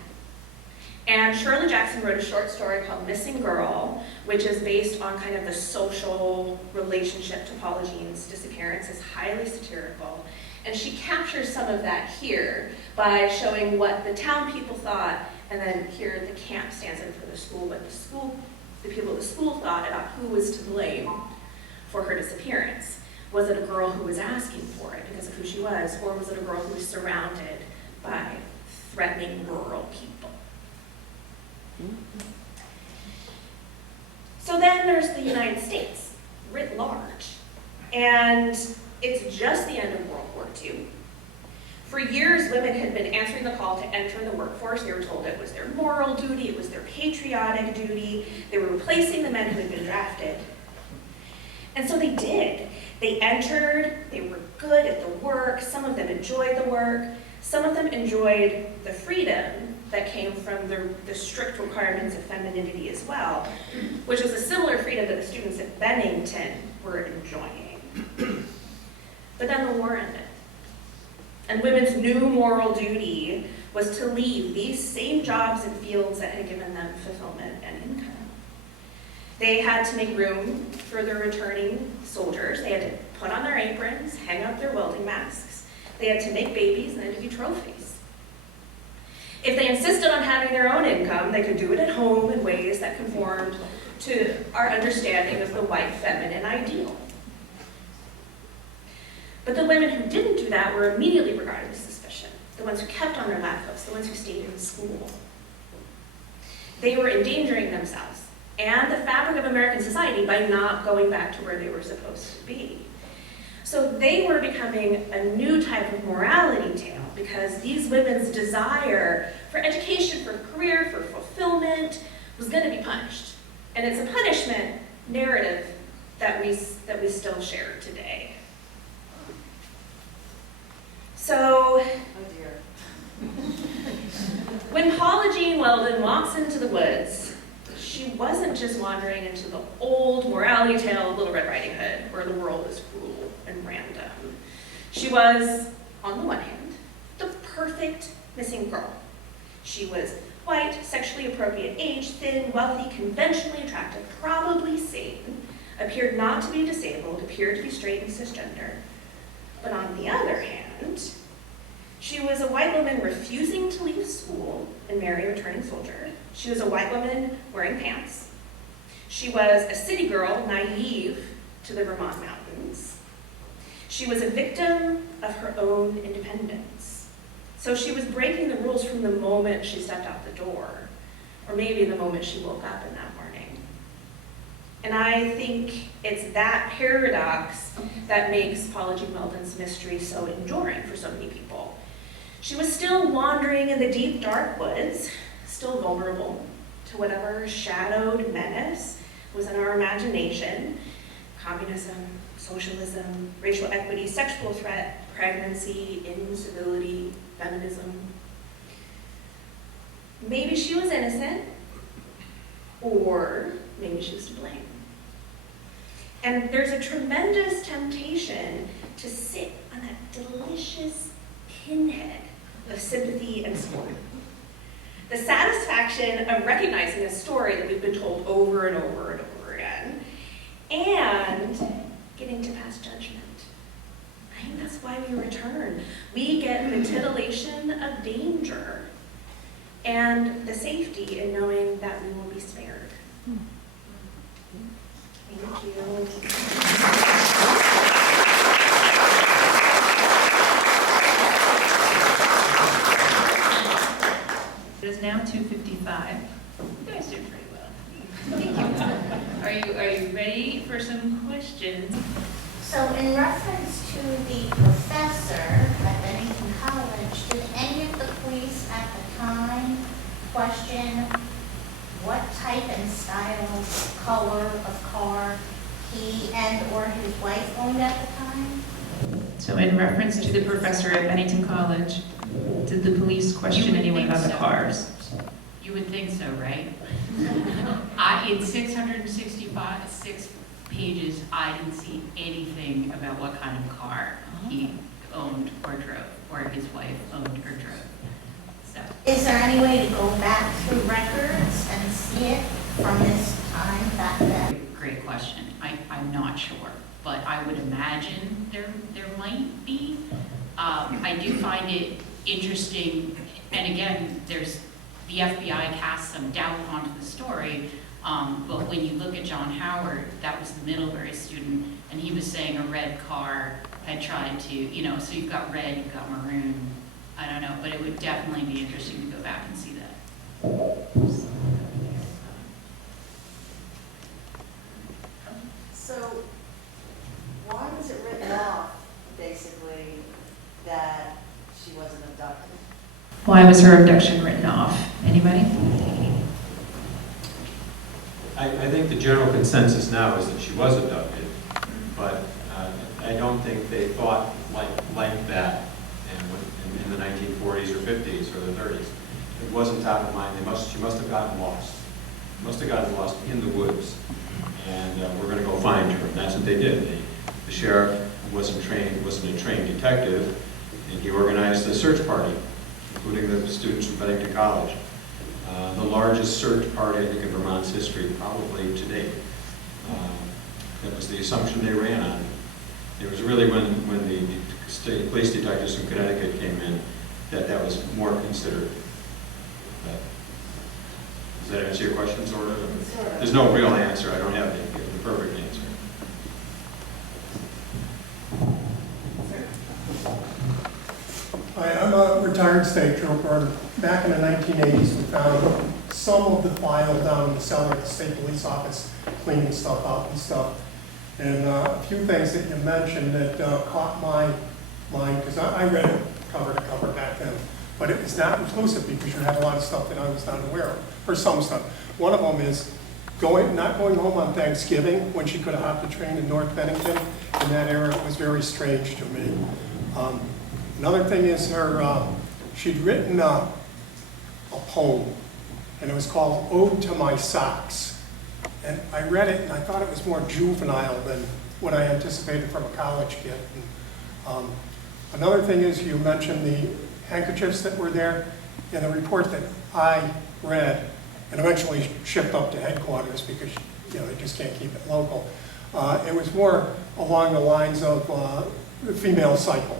And Shirley Jackson wrote a short story called Missing Girl, which is based on kind of the social relationship to Paula Jean's disappearance. It's highly satirical. And she captures some of that here by showing what the town people thought, and then here the camp stands in for the school, what the people at the school thought about who was to blame for her disappearance. Was it a girl who was asking for it because of who she was, or was it a girl who was surrounded by threatening rural people? So then there's the United States, writ large, and it's just the end of World War II. For years, women had been answering the call to enter the workforce. They were told it was their moral duty, it was their patriotic duty. They were replacing the men who had been drafted. And so they did. They entered, they were good at the work, some of them enjoyed the work, some of them enjoyed the freedom that came from the strict requirements of femininity as well, which was a similar freedom that the students at Bennington were enjoying. But then the war ended. And women's new moral duty was to leave these same jobs and fields that had given them fulfillment and income. They had to make room for their returning soldiers. They had to put on their aprons, hang up their welding masks. They had to make babies, and they had to be trophies. If they insisted on having their own income, they could do it at home in ways that conformed to our understanding of the white feminine ideal. But the women who didn't do that were immediately regarded with suspicion. The ones who kept on their lap hooks, the ones who stayed in school. They were endangering themselves and the fabric of American society by not going back to where they were supposed to be. So they were becoming a new type of morality tale because these women's desire for education, for career, for fulfillment was going to be punished. And it's a punishment narrative that we still share today. So, oh dear. When Paula Jean Welden walks into the woods, she wasn't just wandering into the old morality tale of Little Red Riding Hood, where the world is cruel and random. She was, on the one hand, the perfect missing girl. She was white, sexually appropriate age, thin, wealthy, conventionally attractive, probably sane, appeared not to be disabled, appeared to be straight and cisgender. But on the other hand, she was a white woman refusing to leave school and marry a returning soldier. She was a white woman wearing pants. She was a city girl, naive to the Vermont mountains. She was a victim of her own independence. So she was breaking the rules from the moment she stepped out the door, or maybe the moment she woke up in that morning. And I think it's that paradox that makes Paula Jean Welden's mystery so enduring for so many people. She was still wandering in the deep, dark woods, still vulnerable to whatever shadowed menace was in our imagination: communism, socialism, racial equity, sexual threat, pregnancy, incivility, feminism. Maybe she was innocent, or maybe she was to blame. And there's a tremendous temptation to sit on that delicious pinhead of sympathy and scorn. The satisfaction of recognizing a story that we've been told over and over and over again, and getting to pass judgment. I think that's why we return. We get the titillation of danger and the safety in knowing that we will be spared. Thank you. It is now 2:55. You guys did pretty well. Thank you. Are you ready for some questions? So in reference to the professor at Bennington College, did any of the police at the time question what type and style, color of car he and or his wife owned at the time? So in reference to the professor at Bennington College, did the police question anyone about the cars? You would think so, right? In 665 pages, I didn't see anything about what kind of car he owned or drove, or his wife owned or drove. So, Is there any way to go back through records and see it from this time back then? great question. I'm not sure, but I would imagine there might be. I do find it interesting, and again, there's the FBI casts some doubt onto the story, but when you look at John Howard, that was the Middlebury student, and he was saying a red car had tried to, so you've got red, you've got maroon, I don't know, but it would definitely be interesting to go back and see that. So, why was it written off, basically, that she wasn't abducted? Why was her abduction written off? Anybody? I think the general consensus now is that she was abducted, but I don't think they thought like that in the 1940s or 50s or the 30s. It wasn't top of mind. She must have gotten lost. Must have gotten lost in the woods, and we're going to go find her. And that's what they did. The sheriff wasn't a trained detective, and he organized a search party, including the students from Bennington College. The largest search party, I think, in Vermont's history, probably to date. That was the assumption they ran on. It was really when the state police detectives from Connecticut came in that was more considered. Does that answer your question, sort of? Sort of. There's no real answer. I don't have the perfect answer. Hi, I'm a retired state trooper. Back in the 1980s, we found some of the file down in the cellar at the state police office, cleaning stuff out and stuff. And a few things that you mentioned that caught my mind, because I read it cover to cover back then. But it was not inclusive because you had a lot of stuff that I was not aware of, or some stuff. One of them is not going home on Thanksgiving when she could have hopped a train in North Bennington. In that era, it was very strange to me. Another thing is she'd written a poem, and it was called Ode to My Socks. And I read it, and I thought it was more juvenile than what I anticipated from a college kid. And, another thing is you mentioned the handkerchiefs that were there. In the report that I read, and eventually shipped up to headquarters because they just can't keep it local, it was more along the lines of the female cycle,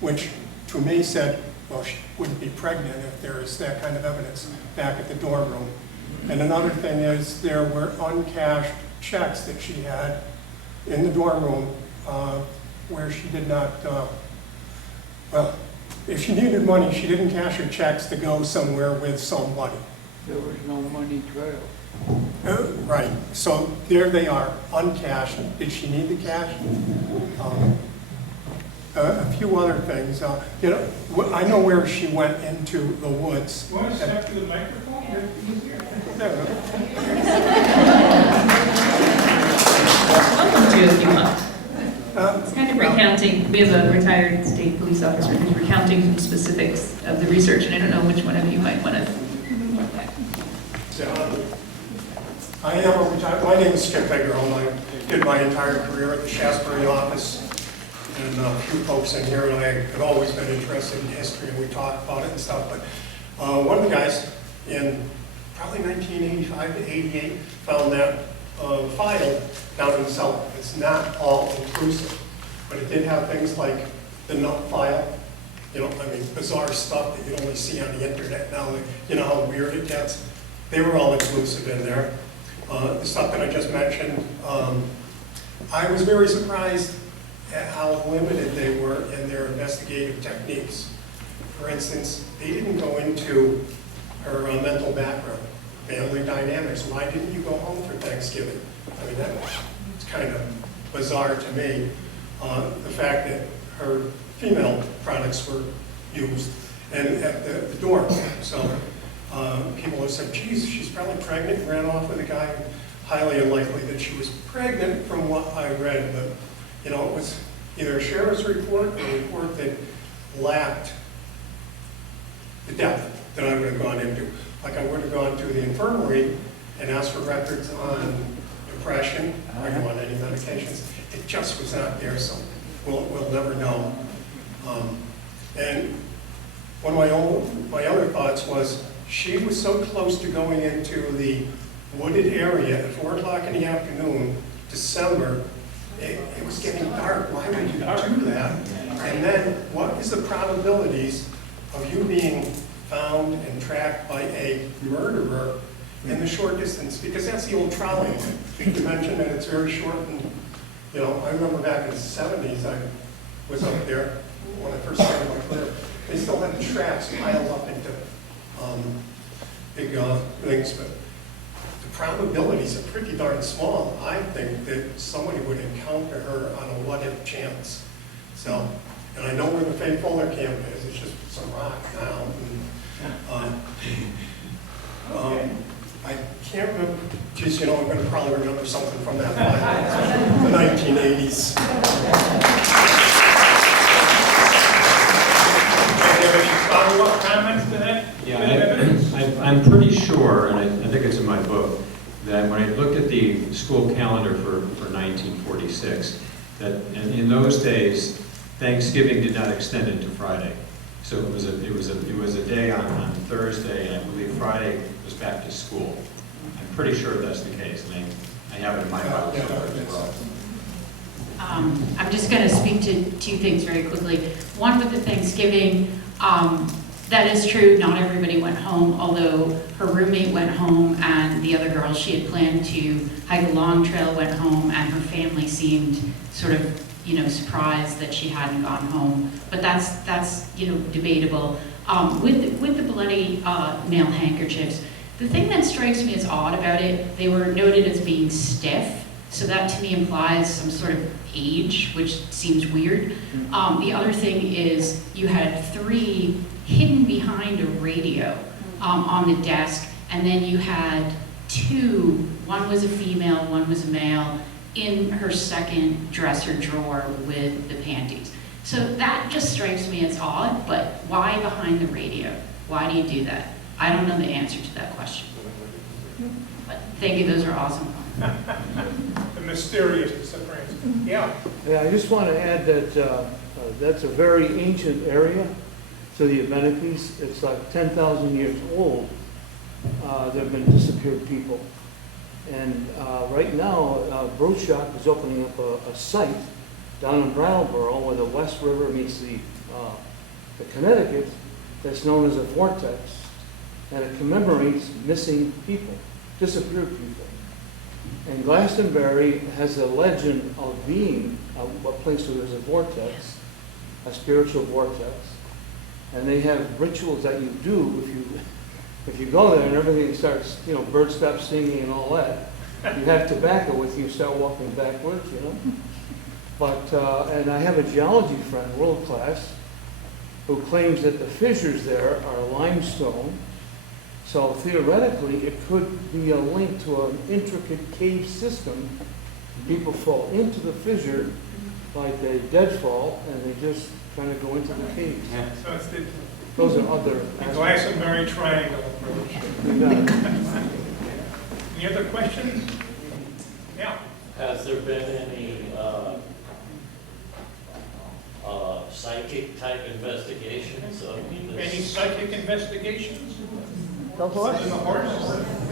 which to me said, well, she wouldn't be pregnant if there is that kind of evidence back at the dorm room. And another thing is there were uncashed checks that she had in the dorm room where she did not, well, if she needed money, she didn't cash her checks to go somewhere with somebody. There was no money trail. Right, so there they are, uncashed. Did she need the cash? A few other things. I know where she went into the woods. You want to step to the microphone? You're easier. There we go. Welcome to if you want. Uh, It's kind of recounting, we have a retired state police officer who's recounting some specifics of the research, and I don't know which one of you might want to. I am a retired, my name is Skip Egerholm. I did my entire career at the Shasbury office, and a few folks in here, and I have always been interested in history, and we talk about it and stuff, but one of the guys in probably 1985 to 88 found that file down in the cellar. It's not all inclusive, but it did have things like the nut file, bizarre stuff that you only see on the internet now, how weird it gets. They were all inclusive in there. The stuff that I just mentioned, I was very surprised at how limited they were in their investigative techniques. For instance, they didn't go into her mental background, family dynamics. Why didn't you go home for Thanksgiving? I mean, it's kind of bizarre to me. The fact that her female products were used and at the door. So people have said, geez, she's probably pregnant and ran off with a guy. Highly unlikely that she was pregnant from what I read, but you know, it was either a sheriff's report or a report that lacked the depth that I would have gone into. Like I would have gone to the infirmary and asked for records on depression, or on any medications. It just was not there, so we'll never know. And one of my other thoughts was, she was so close to going into the wooded area at 4 o'clock in the afternoon, December. It was getting dark. Why would you do that? And then, what is the probabilities of you being found and tracked by a murderer in the short distance? Because that's the old trolley. You mentioned that it's very short, and you know, I remember back in the 70s, I was up there when I first started my career. They still had the tracks piled up into big things, but the probabilities are pretty darn small. I think that somebody would encounter her on a what-if chance. So, and I know where the Faye Fuller camp is. It's just some rock now. And, I can't remember. Geez, you know, I'm going to probably remember something from that file. The 1980s. Follow-up comments to that? Yeah, I'm pretty sure, and I think it's in my book, that when I looked at the school calendar for 1946, that in those days, Thanksgiving did not extend into Friday. So it was a day on Thursday, and I believe Friday was back to school. I'm pretty sure that's the case, and I have it in my file as well. I'm just going to speak to two things very quickly. One, with the Thanksgiving, that is true, not everybody went home, although her roommate went home and the other girls she had planned to hike a long trail went home, and her family seemed sort of, you know, surprised that she hadn't gone home. But that's you know, debatable. With the bloody nail handkerchiefs, the thing that strikes me as odd about it, they were noted as being stiff, so that to me implies some sort of age, which seems weird. The other thing is you had 3 hidden behind a radio on the desk, and then you had 2, one was a female, one was a male, in her second dresser drawer with the panties. So that just strikes me as odd, but why behind the radio? Why do you do that? I don't know the answer to that question. But thank you, those are awesome. The mysterious disappearance. Yeah. Yeah, I just want to add that that's a very ancient area. So the Amenities, it's like 10,000 years old. There have been disappeared people. And right now, Broadshot is opening up a site down in Brattleboro where the West River meets the Connecticut, that's known as a vortex. And it commemorates missing people, disappeared people. And Glastonbury has a legend of being a place where there's a vortex, a spiritual vortex. And they have rituals that you do if you go there and everything starts, you know, birds stop singing and all that. You have tobacco with you, start walking backwards, you know. But, and I have a geology friend, world class, who claims that the fissures there are limestone. So theoretically, it could be a link to an intricate cave system. People fall into the fissure like a deadfall, and they just kind of go into the caves. So it's Those are other the Glastonbury Triangle approach. Any other questions? Yeah. Has there been any psychic type investigations of Any this? psychic investigations? The horse? The horse?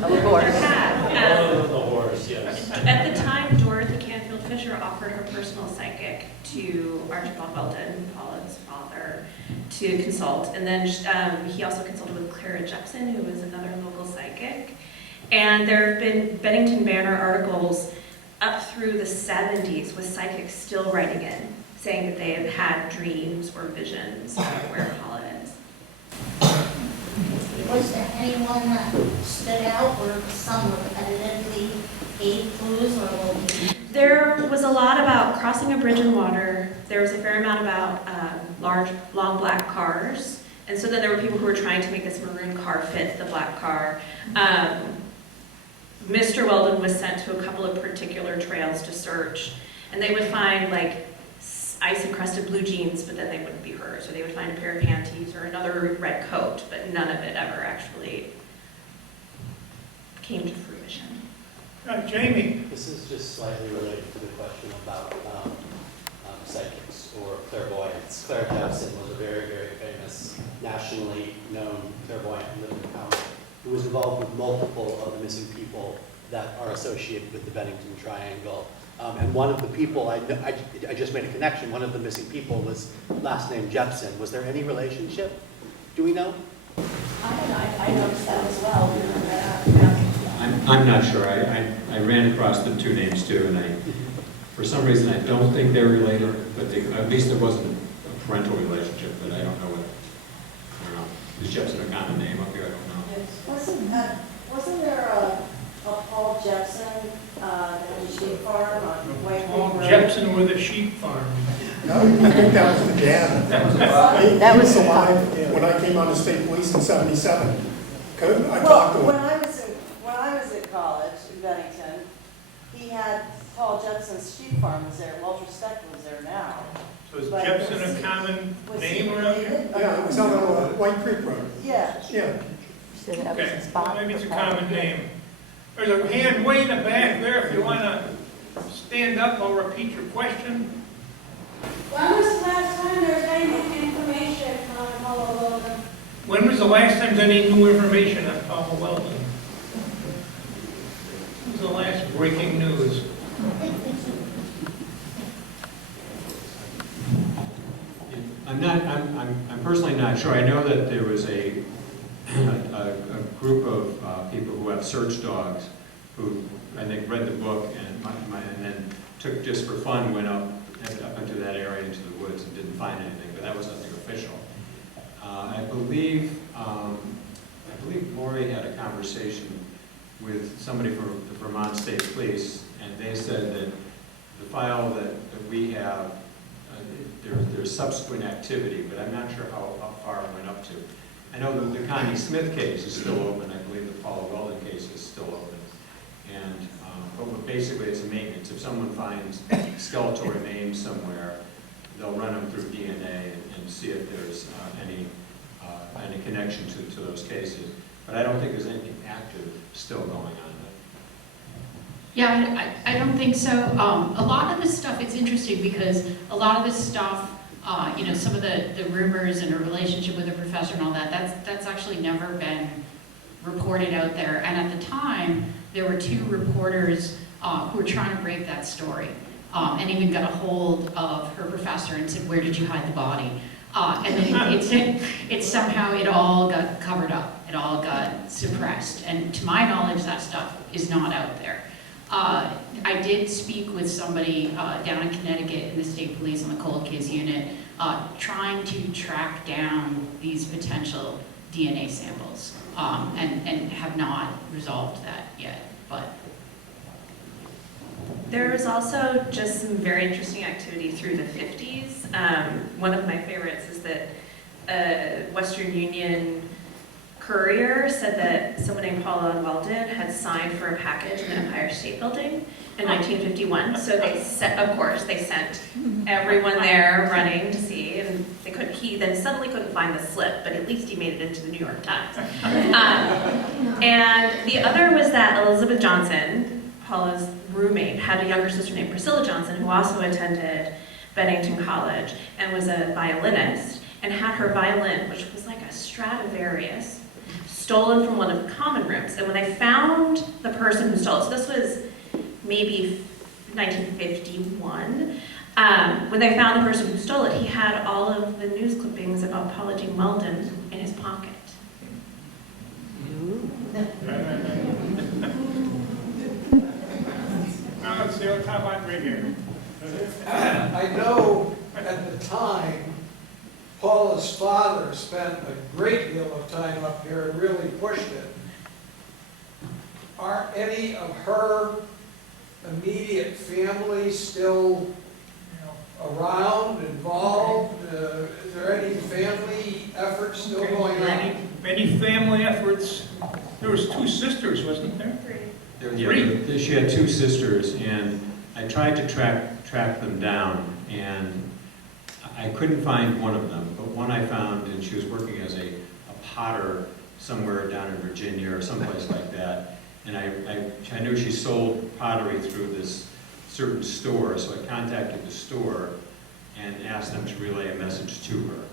Of course. Oh, the horse, yes. At the time, Dorothy Canfield Fisher offered her personal psychic to Archibald Welden, Paula's father, to consult. And then he also consulted with Clara Jepson, who was another local psychic. And there have been Bennington Banner articles up through the 70s with psychics still writing in, saying that they have had dreams or visions of where Paula is. Was there anyone that stood out, or some repetitively gave clues or locations? There was a lot about crossing a bridge in water. There was a fair amount about large, long black cars. And so then there were people who were trying to make this maroon car fit the black car. Mr. Welden was sent to a couple of particular trails to search, and they would find like ice-encrusted blue jeans, but then they wouldn't be hers. Or they would find a pair of panties or another red coat, but none of it ever actually came to fruition. Jamie, This is just slightly related to the question about psychics or clairvoyance. Claire Jepson was a very, very famous, nationally known clairvoyant who lived in the county, who was involved with multiple of the missing people that are associated with the Bennington Triangle. And one of the people, I just made a connection, one of the missing people was last name Jepson. Was there any relationship? Do we know? I noticed that as well. I'm not sure. I ran across the two names too, and for some reason, I don't think they're related, but at least there wasn't a parental relationship, but I don't know what, I don't know. Is Jepson a common name up here? I don't know. Wasn't there a Paul Jepson that had a sheep farm on Whitehall Road? Jepson with a sheep farm. No, I think that was the dad. That was He the alive when I came on the state police in '77. I talked Well, to him. when I was at college in Bennington, he had Paul Jepson's sheep farm was there. Walter Steck was there now. So is But Jepson a common Was name he around here? related? Yeah, it was on White Creek Road. Yeah. Yeah. Okay, well, maybe it's a common name. There's a hand way in the back there. If you want to stand up, I'll repeat your question. When was the last time there was any information on Paula Welden? When was the last time there was any new information on Paula Welden? When was the last breaking news? I'm personally not sure. I know that there was a group of people who have search dogs who, I think, read the book and then took, just for fun, went up into that area into the woods and didn't find anything, but that was nothing official. I believe Lori had a conversation with somebody from the Vermont State Police, and they said that the file that we have, there's subsequent activity, but I'm not sure how far it went up to. I know that the Connie Smith case is still open. I believe the Paula Welden case is still open. And but basically it's a maintenance. If someone finds skeletal remains somewhere, they'll run them through DNA and see if there's any connection to those cases. But I don't think there's anything active still going on. Yeah, I don't think so. A lot of this stuff, it's interesting because a lot of this stuff, some of the rumors and a relationship with a professor and all that, that's actually never been reported out there. And at the time, there were two reporters who were trying to break that story and even got a hold of her professor and said, "Where did you hide the body?" And then it somehow it all got covered up. It all got suppressed. And to my knowledge, that stuff is not out there. I did speak with somebody down in Connecticut in the state police on the cold case unit, trying to track down these potential DNA samples, and have not resolved that yet. But There was also just some very interesting activity through the 50s. One of my favorites is that a Western Union courier said that someone named Paula Welden had signed for a package in the Empire State Building in 1951. So they sent everyone there running to see, and he then suddenly couldn't find the slip, but at least he made it into the New York Times. And the other was that Elizabeth Johnson, Paula's roommate, had a younger sister named Priscilla Johnson, who also attended Bennington College and was a violinist, and had her violin, which was like a Stradivarius, stolen from one of the common rooms. And when they found the person who stole it, so this was maybe 1951, when they found the person who stole it, he had all of the news clippings about Paula Jean Welden in his pocket. Now let's see what top on right here. I know at the time Paula's father spent a great deal of time up here and really pushed it. Are any of her immediate family still around, involved? Is there any family efforts still going on? Any family efforts? There was 2 sisters, wasn't there? 3. She had 2 sisters, and I tried to track them down, and I couldn't find one of them, but one I found, and she was working as a potter somewhere down in Virginia or someplace like that. And I knew she sold pottery through this certain store, so I contacted the store and asked them to relay a message to her,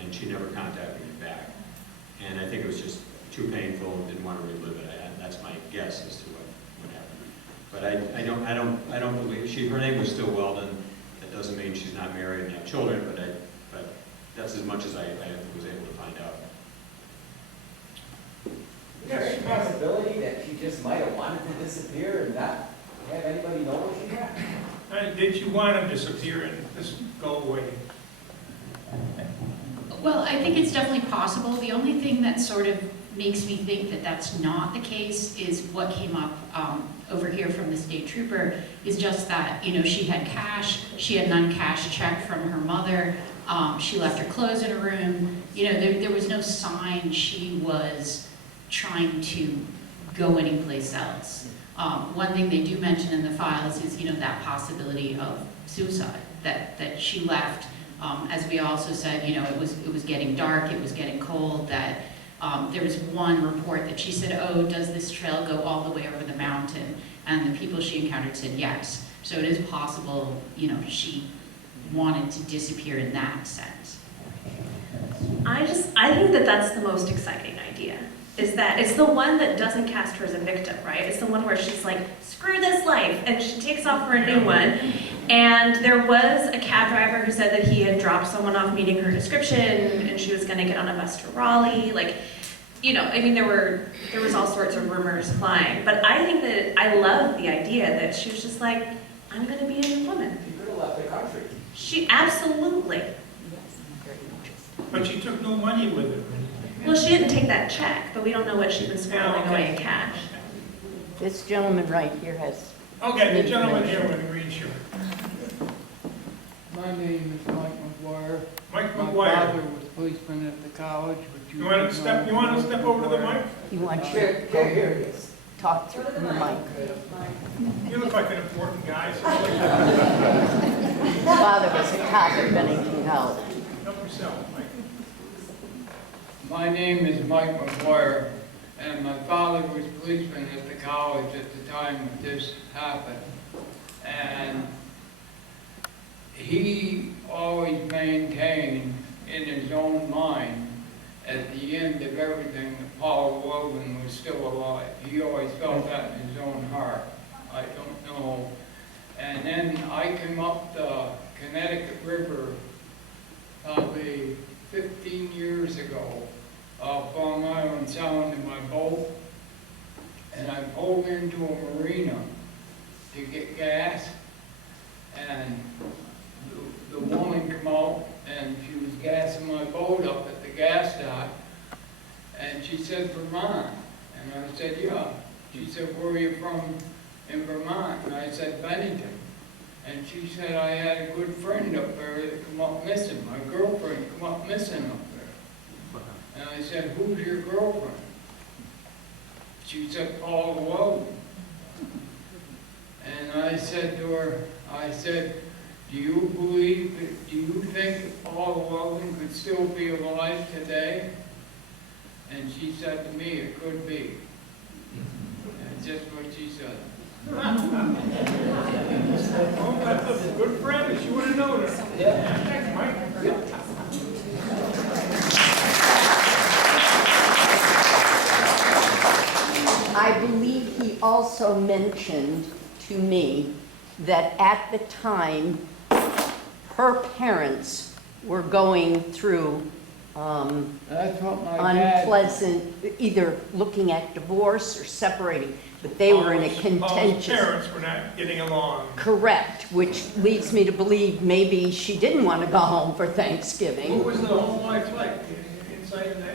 and she never contacted me back. And I think it was just too painful and didn't want to relive it. That's my guess as to what happened. But I don't believe her name was still Welden. That doesn't mean she's not married and have children, but that's as much as I was able to find out. Is there any possibility that she just might have wanted to disappear and not have anybody know where she went? Did you want to disappear and just go away? Well, I think it's definitely possible. The only thing that sort of makes me think that that's not the case is what came up over here from the state trooper, is just that, you know, she had cash, she had an uncashed check from her mother, she left her clothes in her room, you know, there was no sign she was trying to go anyplace else. One thing they do mention in the files is, you know, that possibility of suicide, that she left. As we also said, you know, it was getting dark, it was getting cold, that there was one report that she said, oh, does this trail go all the way over the mountain? And the people she encountered said yes. So it is possible, you know, she wanted to disappear in that sense. I think that that's the most exciting idea, is that it's the one that doesn't cast her as a victim, right? It's the one where she's like, screw this life, and she takes off for a new one. And there was a cab driver who said that he had dropped someone off meeting her description, and she was gonna get on a bus to Raleigh. Like, you know, I mean, there was all sorts of rumors flying. But I think that I love the idea that she was just like, I'm gonna be a new woman. She could have left the country. She absolutely. But she took no money with her. Well, she didn't take that check, but we don't know what she'd been squirreling away in cash. This gentleman right here has. Okay, the gentleman here with the green shirt. My name is Mike McGuire. Mike My McGuire. father was policeman at the college, but You want to step over to the mic? You want you to go here, talk to the mic. You look like an important guy. So His father was a cop at Bennington College. help yourself, Mike. My name is Mike McGuire, and my father was policeman at the college at the time that this happened. And he always maintained in his own mind, at the end of everything, that Paula Welden was still alive. He always felt that in his own heart. I don't know. And then I came up the Connecticut River probably 15 years ago, up on Island Sound in my boat, and I pulled into a marina to get gas, and the woman come out, and she was gassing my boat up at the gas dock, and she said, Vermont, and I said, yeah. She said, where are you from in Vermont? And I said, Bennington. And she said, I had a good friend up there that come up missing, my girlfriend come up missing up there. And I said, who's your girlfriend? She said, Paula Welden. And I said to her, I said, do you think that Paula Welden could still be alive today? And she said to me, it could be. That's just what she said. Oh, that's a good friend, if you would have known her. Yeah. Thanks, Mike. I believe he also mentioned to me that at the time, her parents were going through That's what my dad. unpleasant, either looking at divorce or separating, but they were in a Paula's contentious. parents were not getting along. Correct, which leads me to believe maybe she didn't want to go home for What Thanksgiving. was the home life like? Any insight in that?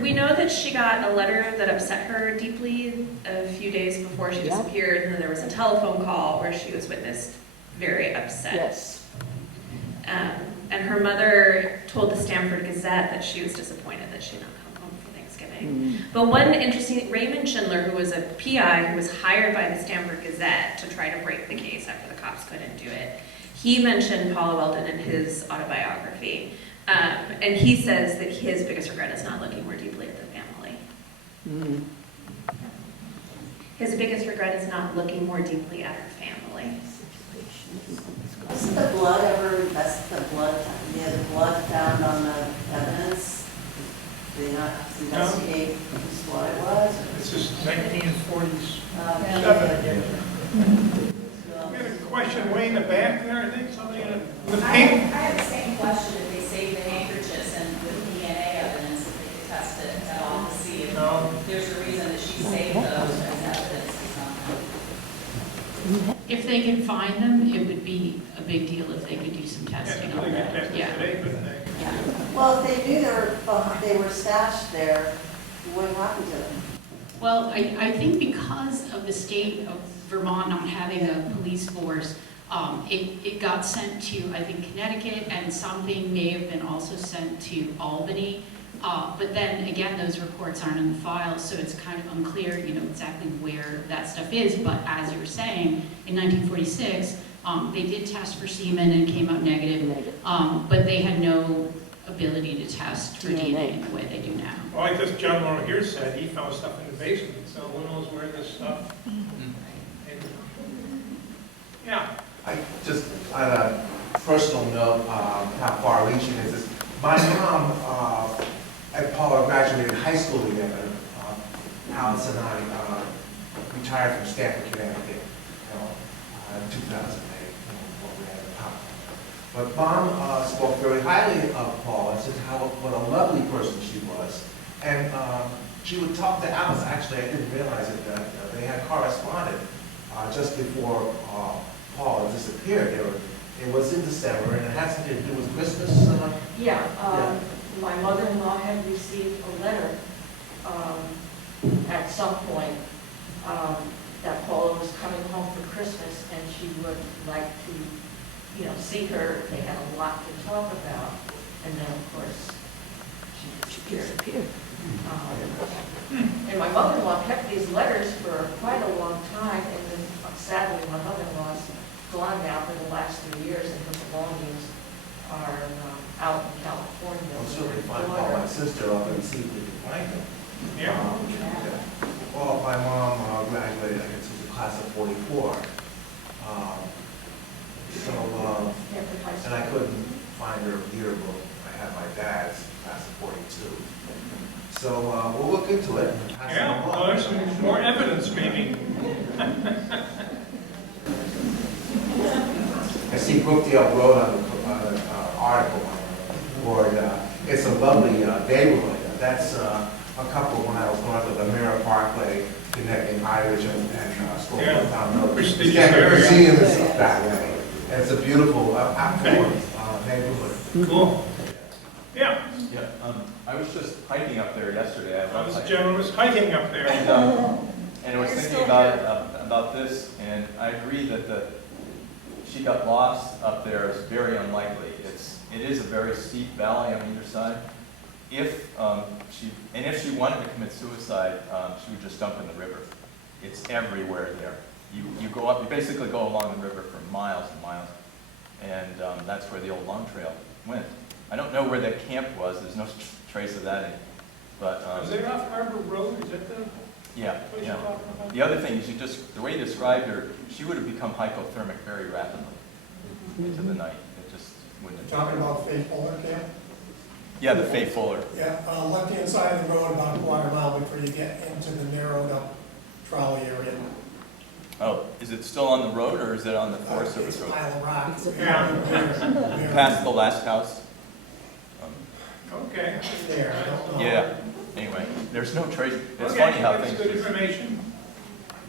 We know that she got a letter that upset her deeply a few days before she Yeah. disappeared, and then there was a telephone call where she was witnessed very upset. Yes. And her mother told the Stamford Gazette that she was disappointed that she had not come home for Thanksgiving. But one interesting, Raymond Schindler, who was a PI who was hired by the Stamford Gazette to try to break the case after the cops couldn't do it, he mentioned Paula Welden in his autobiography. And he says that his biggest regret is not looking more deeply at the family. His biggest regret is not looking more deeply at her family. Wasn't the blood ever the blood found on the evidence? Did they not investigate what it was? This is 1947, I guess. We had a question way in the back there, I think, something in the I pink. have the same question. If they saved the handkerchiefs and with DNA evidence, if they could test it at all to see if there's a reason that she saved those as evidence or something. If they can find them, it would be a big deal if they could do some testing on that. Yeah. Today, couldn't they? Well, if they knew they were stashed there, what happened to them? Well, I think because of the state of Vermont not having a police force, it got sent to, I think, Connecticut, and something may have been also sent to Albany. But then again, those reports aren't in the file, so it's kind of unclear, exactly where that stuff is. But as you were saying, in 1946, they did test for semen and it came out negative. But they had no ability to test for DNA in the way they do now. Well, like this gentleman here said, he found stuff in the basement, so who knows where this stuff. Yeah. I just, on a personal note, how far-reaching is this? My mom and Paula graduated high school together. Alice and I retired from Stamford, Connecticut, in 2008, when we had a pop. But Mom spoke very highly of Paula, said what a lovely person she was. And she would talk to Alice. Actually, I didn't realize it, that they had corresponded just before Paula disappeared. It was in December, and it had something to do with Christmas. My mother-in-law had received a letter at some point that Paula was coming home for Christmas, and she would like to, see her. They had a lot to talk about, and then of course she disappeared. And my mother-in-law kept these letters for quite a long time, and then sadly my mother-in-law's gone now for the last 3 years, and her belongings are out in California. I'll certainly find my sister up and see if we can find them. Yeah. Well, my mom graduated, I guess it was the class of 44. And I couldn't find her yearbook. I had my dad's class of 42. So we'll look into it. And pass it Yeah, along. well, there's some more evidence, maybe. I see Brookdale Road on the article on the board. It's a lovely neighborhood. That's a couple of miles north of the Mirror Parkway, connecting Irish and Schofield Town Road. Prestigious Stanford area. Museum is that way. And it's a beautiful affluent neighborhood. Cool. Yeah. I was just hiking up there yesterday. This gentleman was hiking up there. And I was thinking about this, and I agree that she got lost up there is very unlikely. It is a very steep valley on either side. If she wanted to commit suicide, she would just dump in the river. It's everywhere there. You basically go along the river for miles and miles, and that's where the old Long Trail went. I don't know where that camp was. There's no trace of that in. But Is it off Harbor Road? Is that the yeah. place you're talking about? The other thing is the way you described her, she would have become hypothermic very rapidly into the night. It just wouldn't have. Talking about Faith Fuller Camp? Yeah, the Faith Fuller. Yeah, left-hand side of the road about a quarter mile before you get into the narrowed-up trolley area. Oh, is it still on the road, or is it on the Forest Service It's a road? pile of rocks. Past the last house? Okay. there, I don't know. Yeah, anyway, there's no trace. It's Okay, funny how that's things, good information.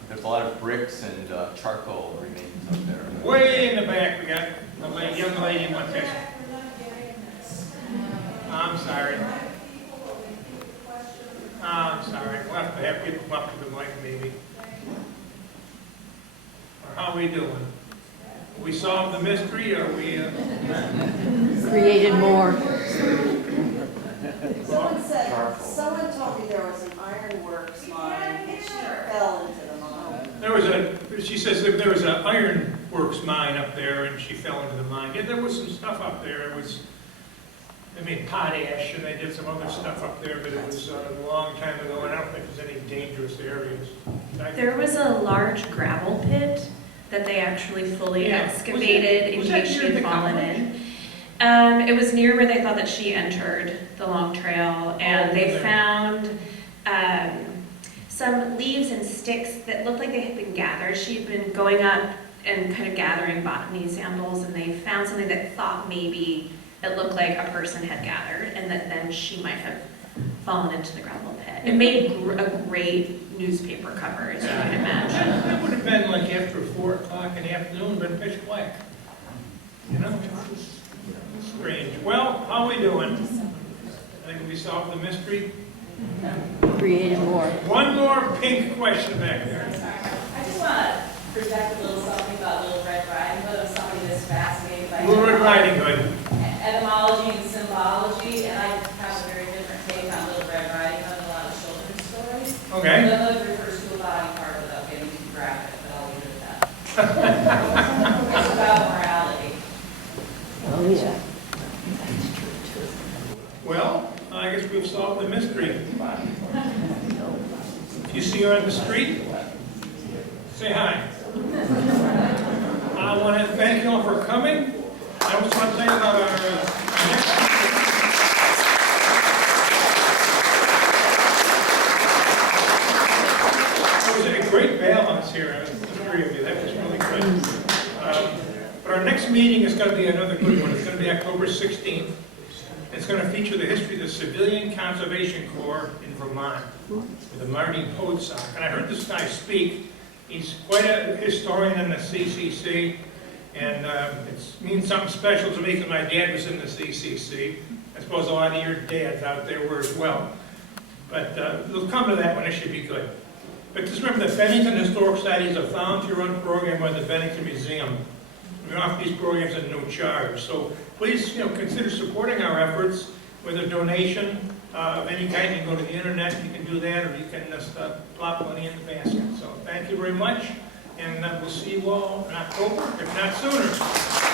there's a lot of bricks and charcoal remains up there. Way in the back, we got a young lady wants to. I'm sorry. I'm sorry. We'll have to have people come up to the mic maybe. Or how are we doing? We solved the mystery, or we... Created more. Someone told me there was an ironworks mine and she fell into the mine. She says that there was an ironworks mine up there and she fell into the mine. Yeah, there was some stuff up there. It was, I mean, potash, and they did some other stuff up there, but it was a long time ago, and I don't think there's any dangerous areas. There was a large gravel pit that they actually fully excavated in case she had fallen in. It was near where they thought that she entered the long trail, and they found some leaves and sticks that looked like they had been gathered. She'd been going up and kind of gathering botany samples, and they found something that thought maybe it looked like a person had gathered, and that then she might have fallen into the gravel pit. It made a great newspaper cover, as you can imagine. It would have been like after 4 o'clock in the afternoon, but pitch black. You know, it's strange. Well, how are we doing? I think we solved the mystery. Created more. One more pink question back there. I just want to project a little something about Little Red Riding Hood. I'm somebody that's fascinated by Little Red Riding Hood. etymology and symbology, and I have a very different take on Little Red Riding Hood than a lot of children's stories. Okay. The hood refers to a body part without getting too graphic, but I'll leave it at that. It's about morality. Oh, yeah. Well, I guess we've solved the mystery. If you see her on the street, say hi. I want to thank you all for coming. I also want to tell you about our next... There was a great balance here, the three of you. That was really good. But our next meeting is going to be another good one. It's going to be October 16th. It's going to feature the history of the Civilian Conservation Corps in Vermont with the Marty Podzak. And I heard this guy speak. He's quite a historian in the CCC, and it means something special to me because my dad was in the CCC. I suppose a lot of your dads out there were as well. But we'll come to that one. It should be good. But just remember that Bennington Historical Society is a volunteer-run program by the Bennington Museum. We offer these programs at no charge. So please, consider supporting our efforts with a donation of any kind. You can go to the internet, you can do that, or you can just plop money in the basket. So thank you very much, and we'll see you all in October, if not sooner.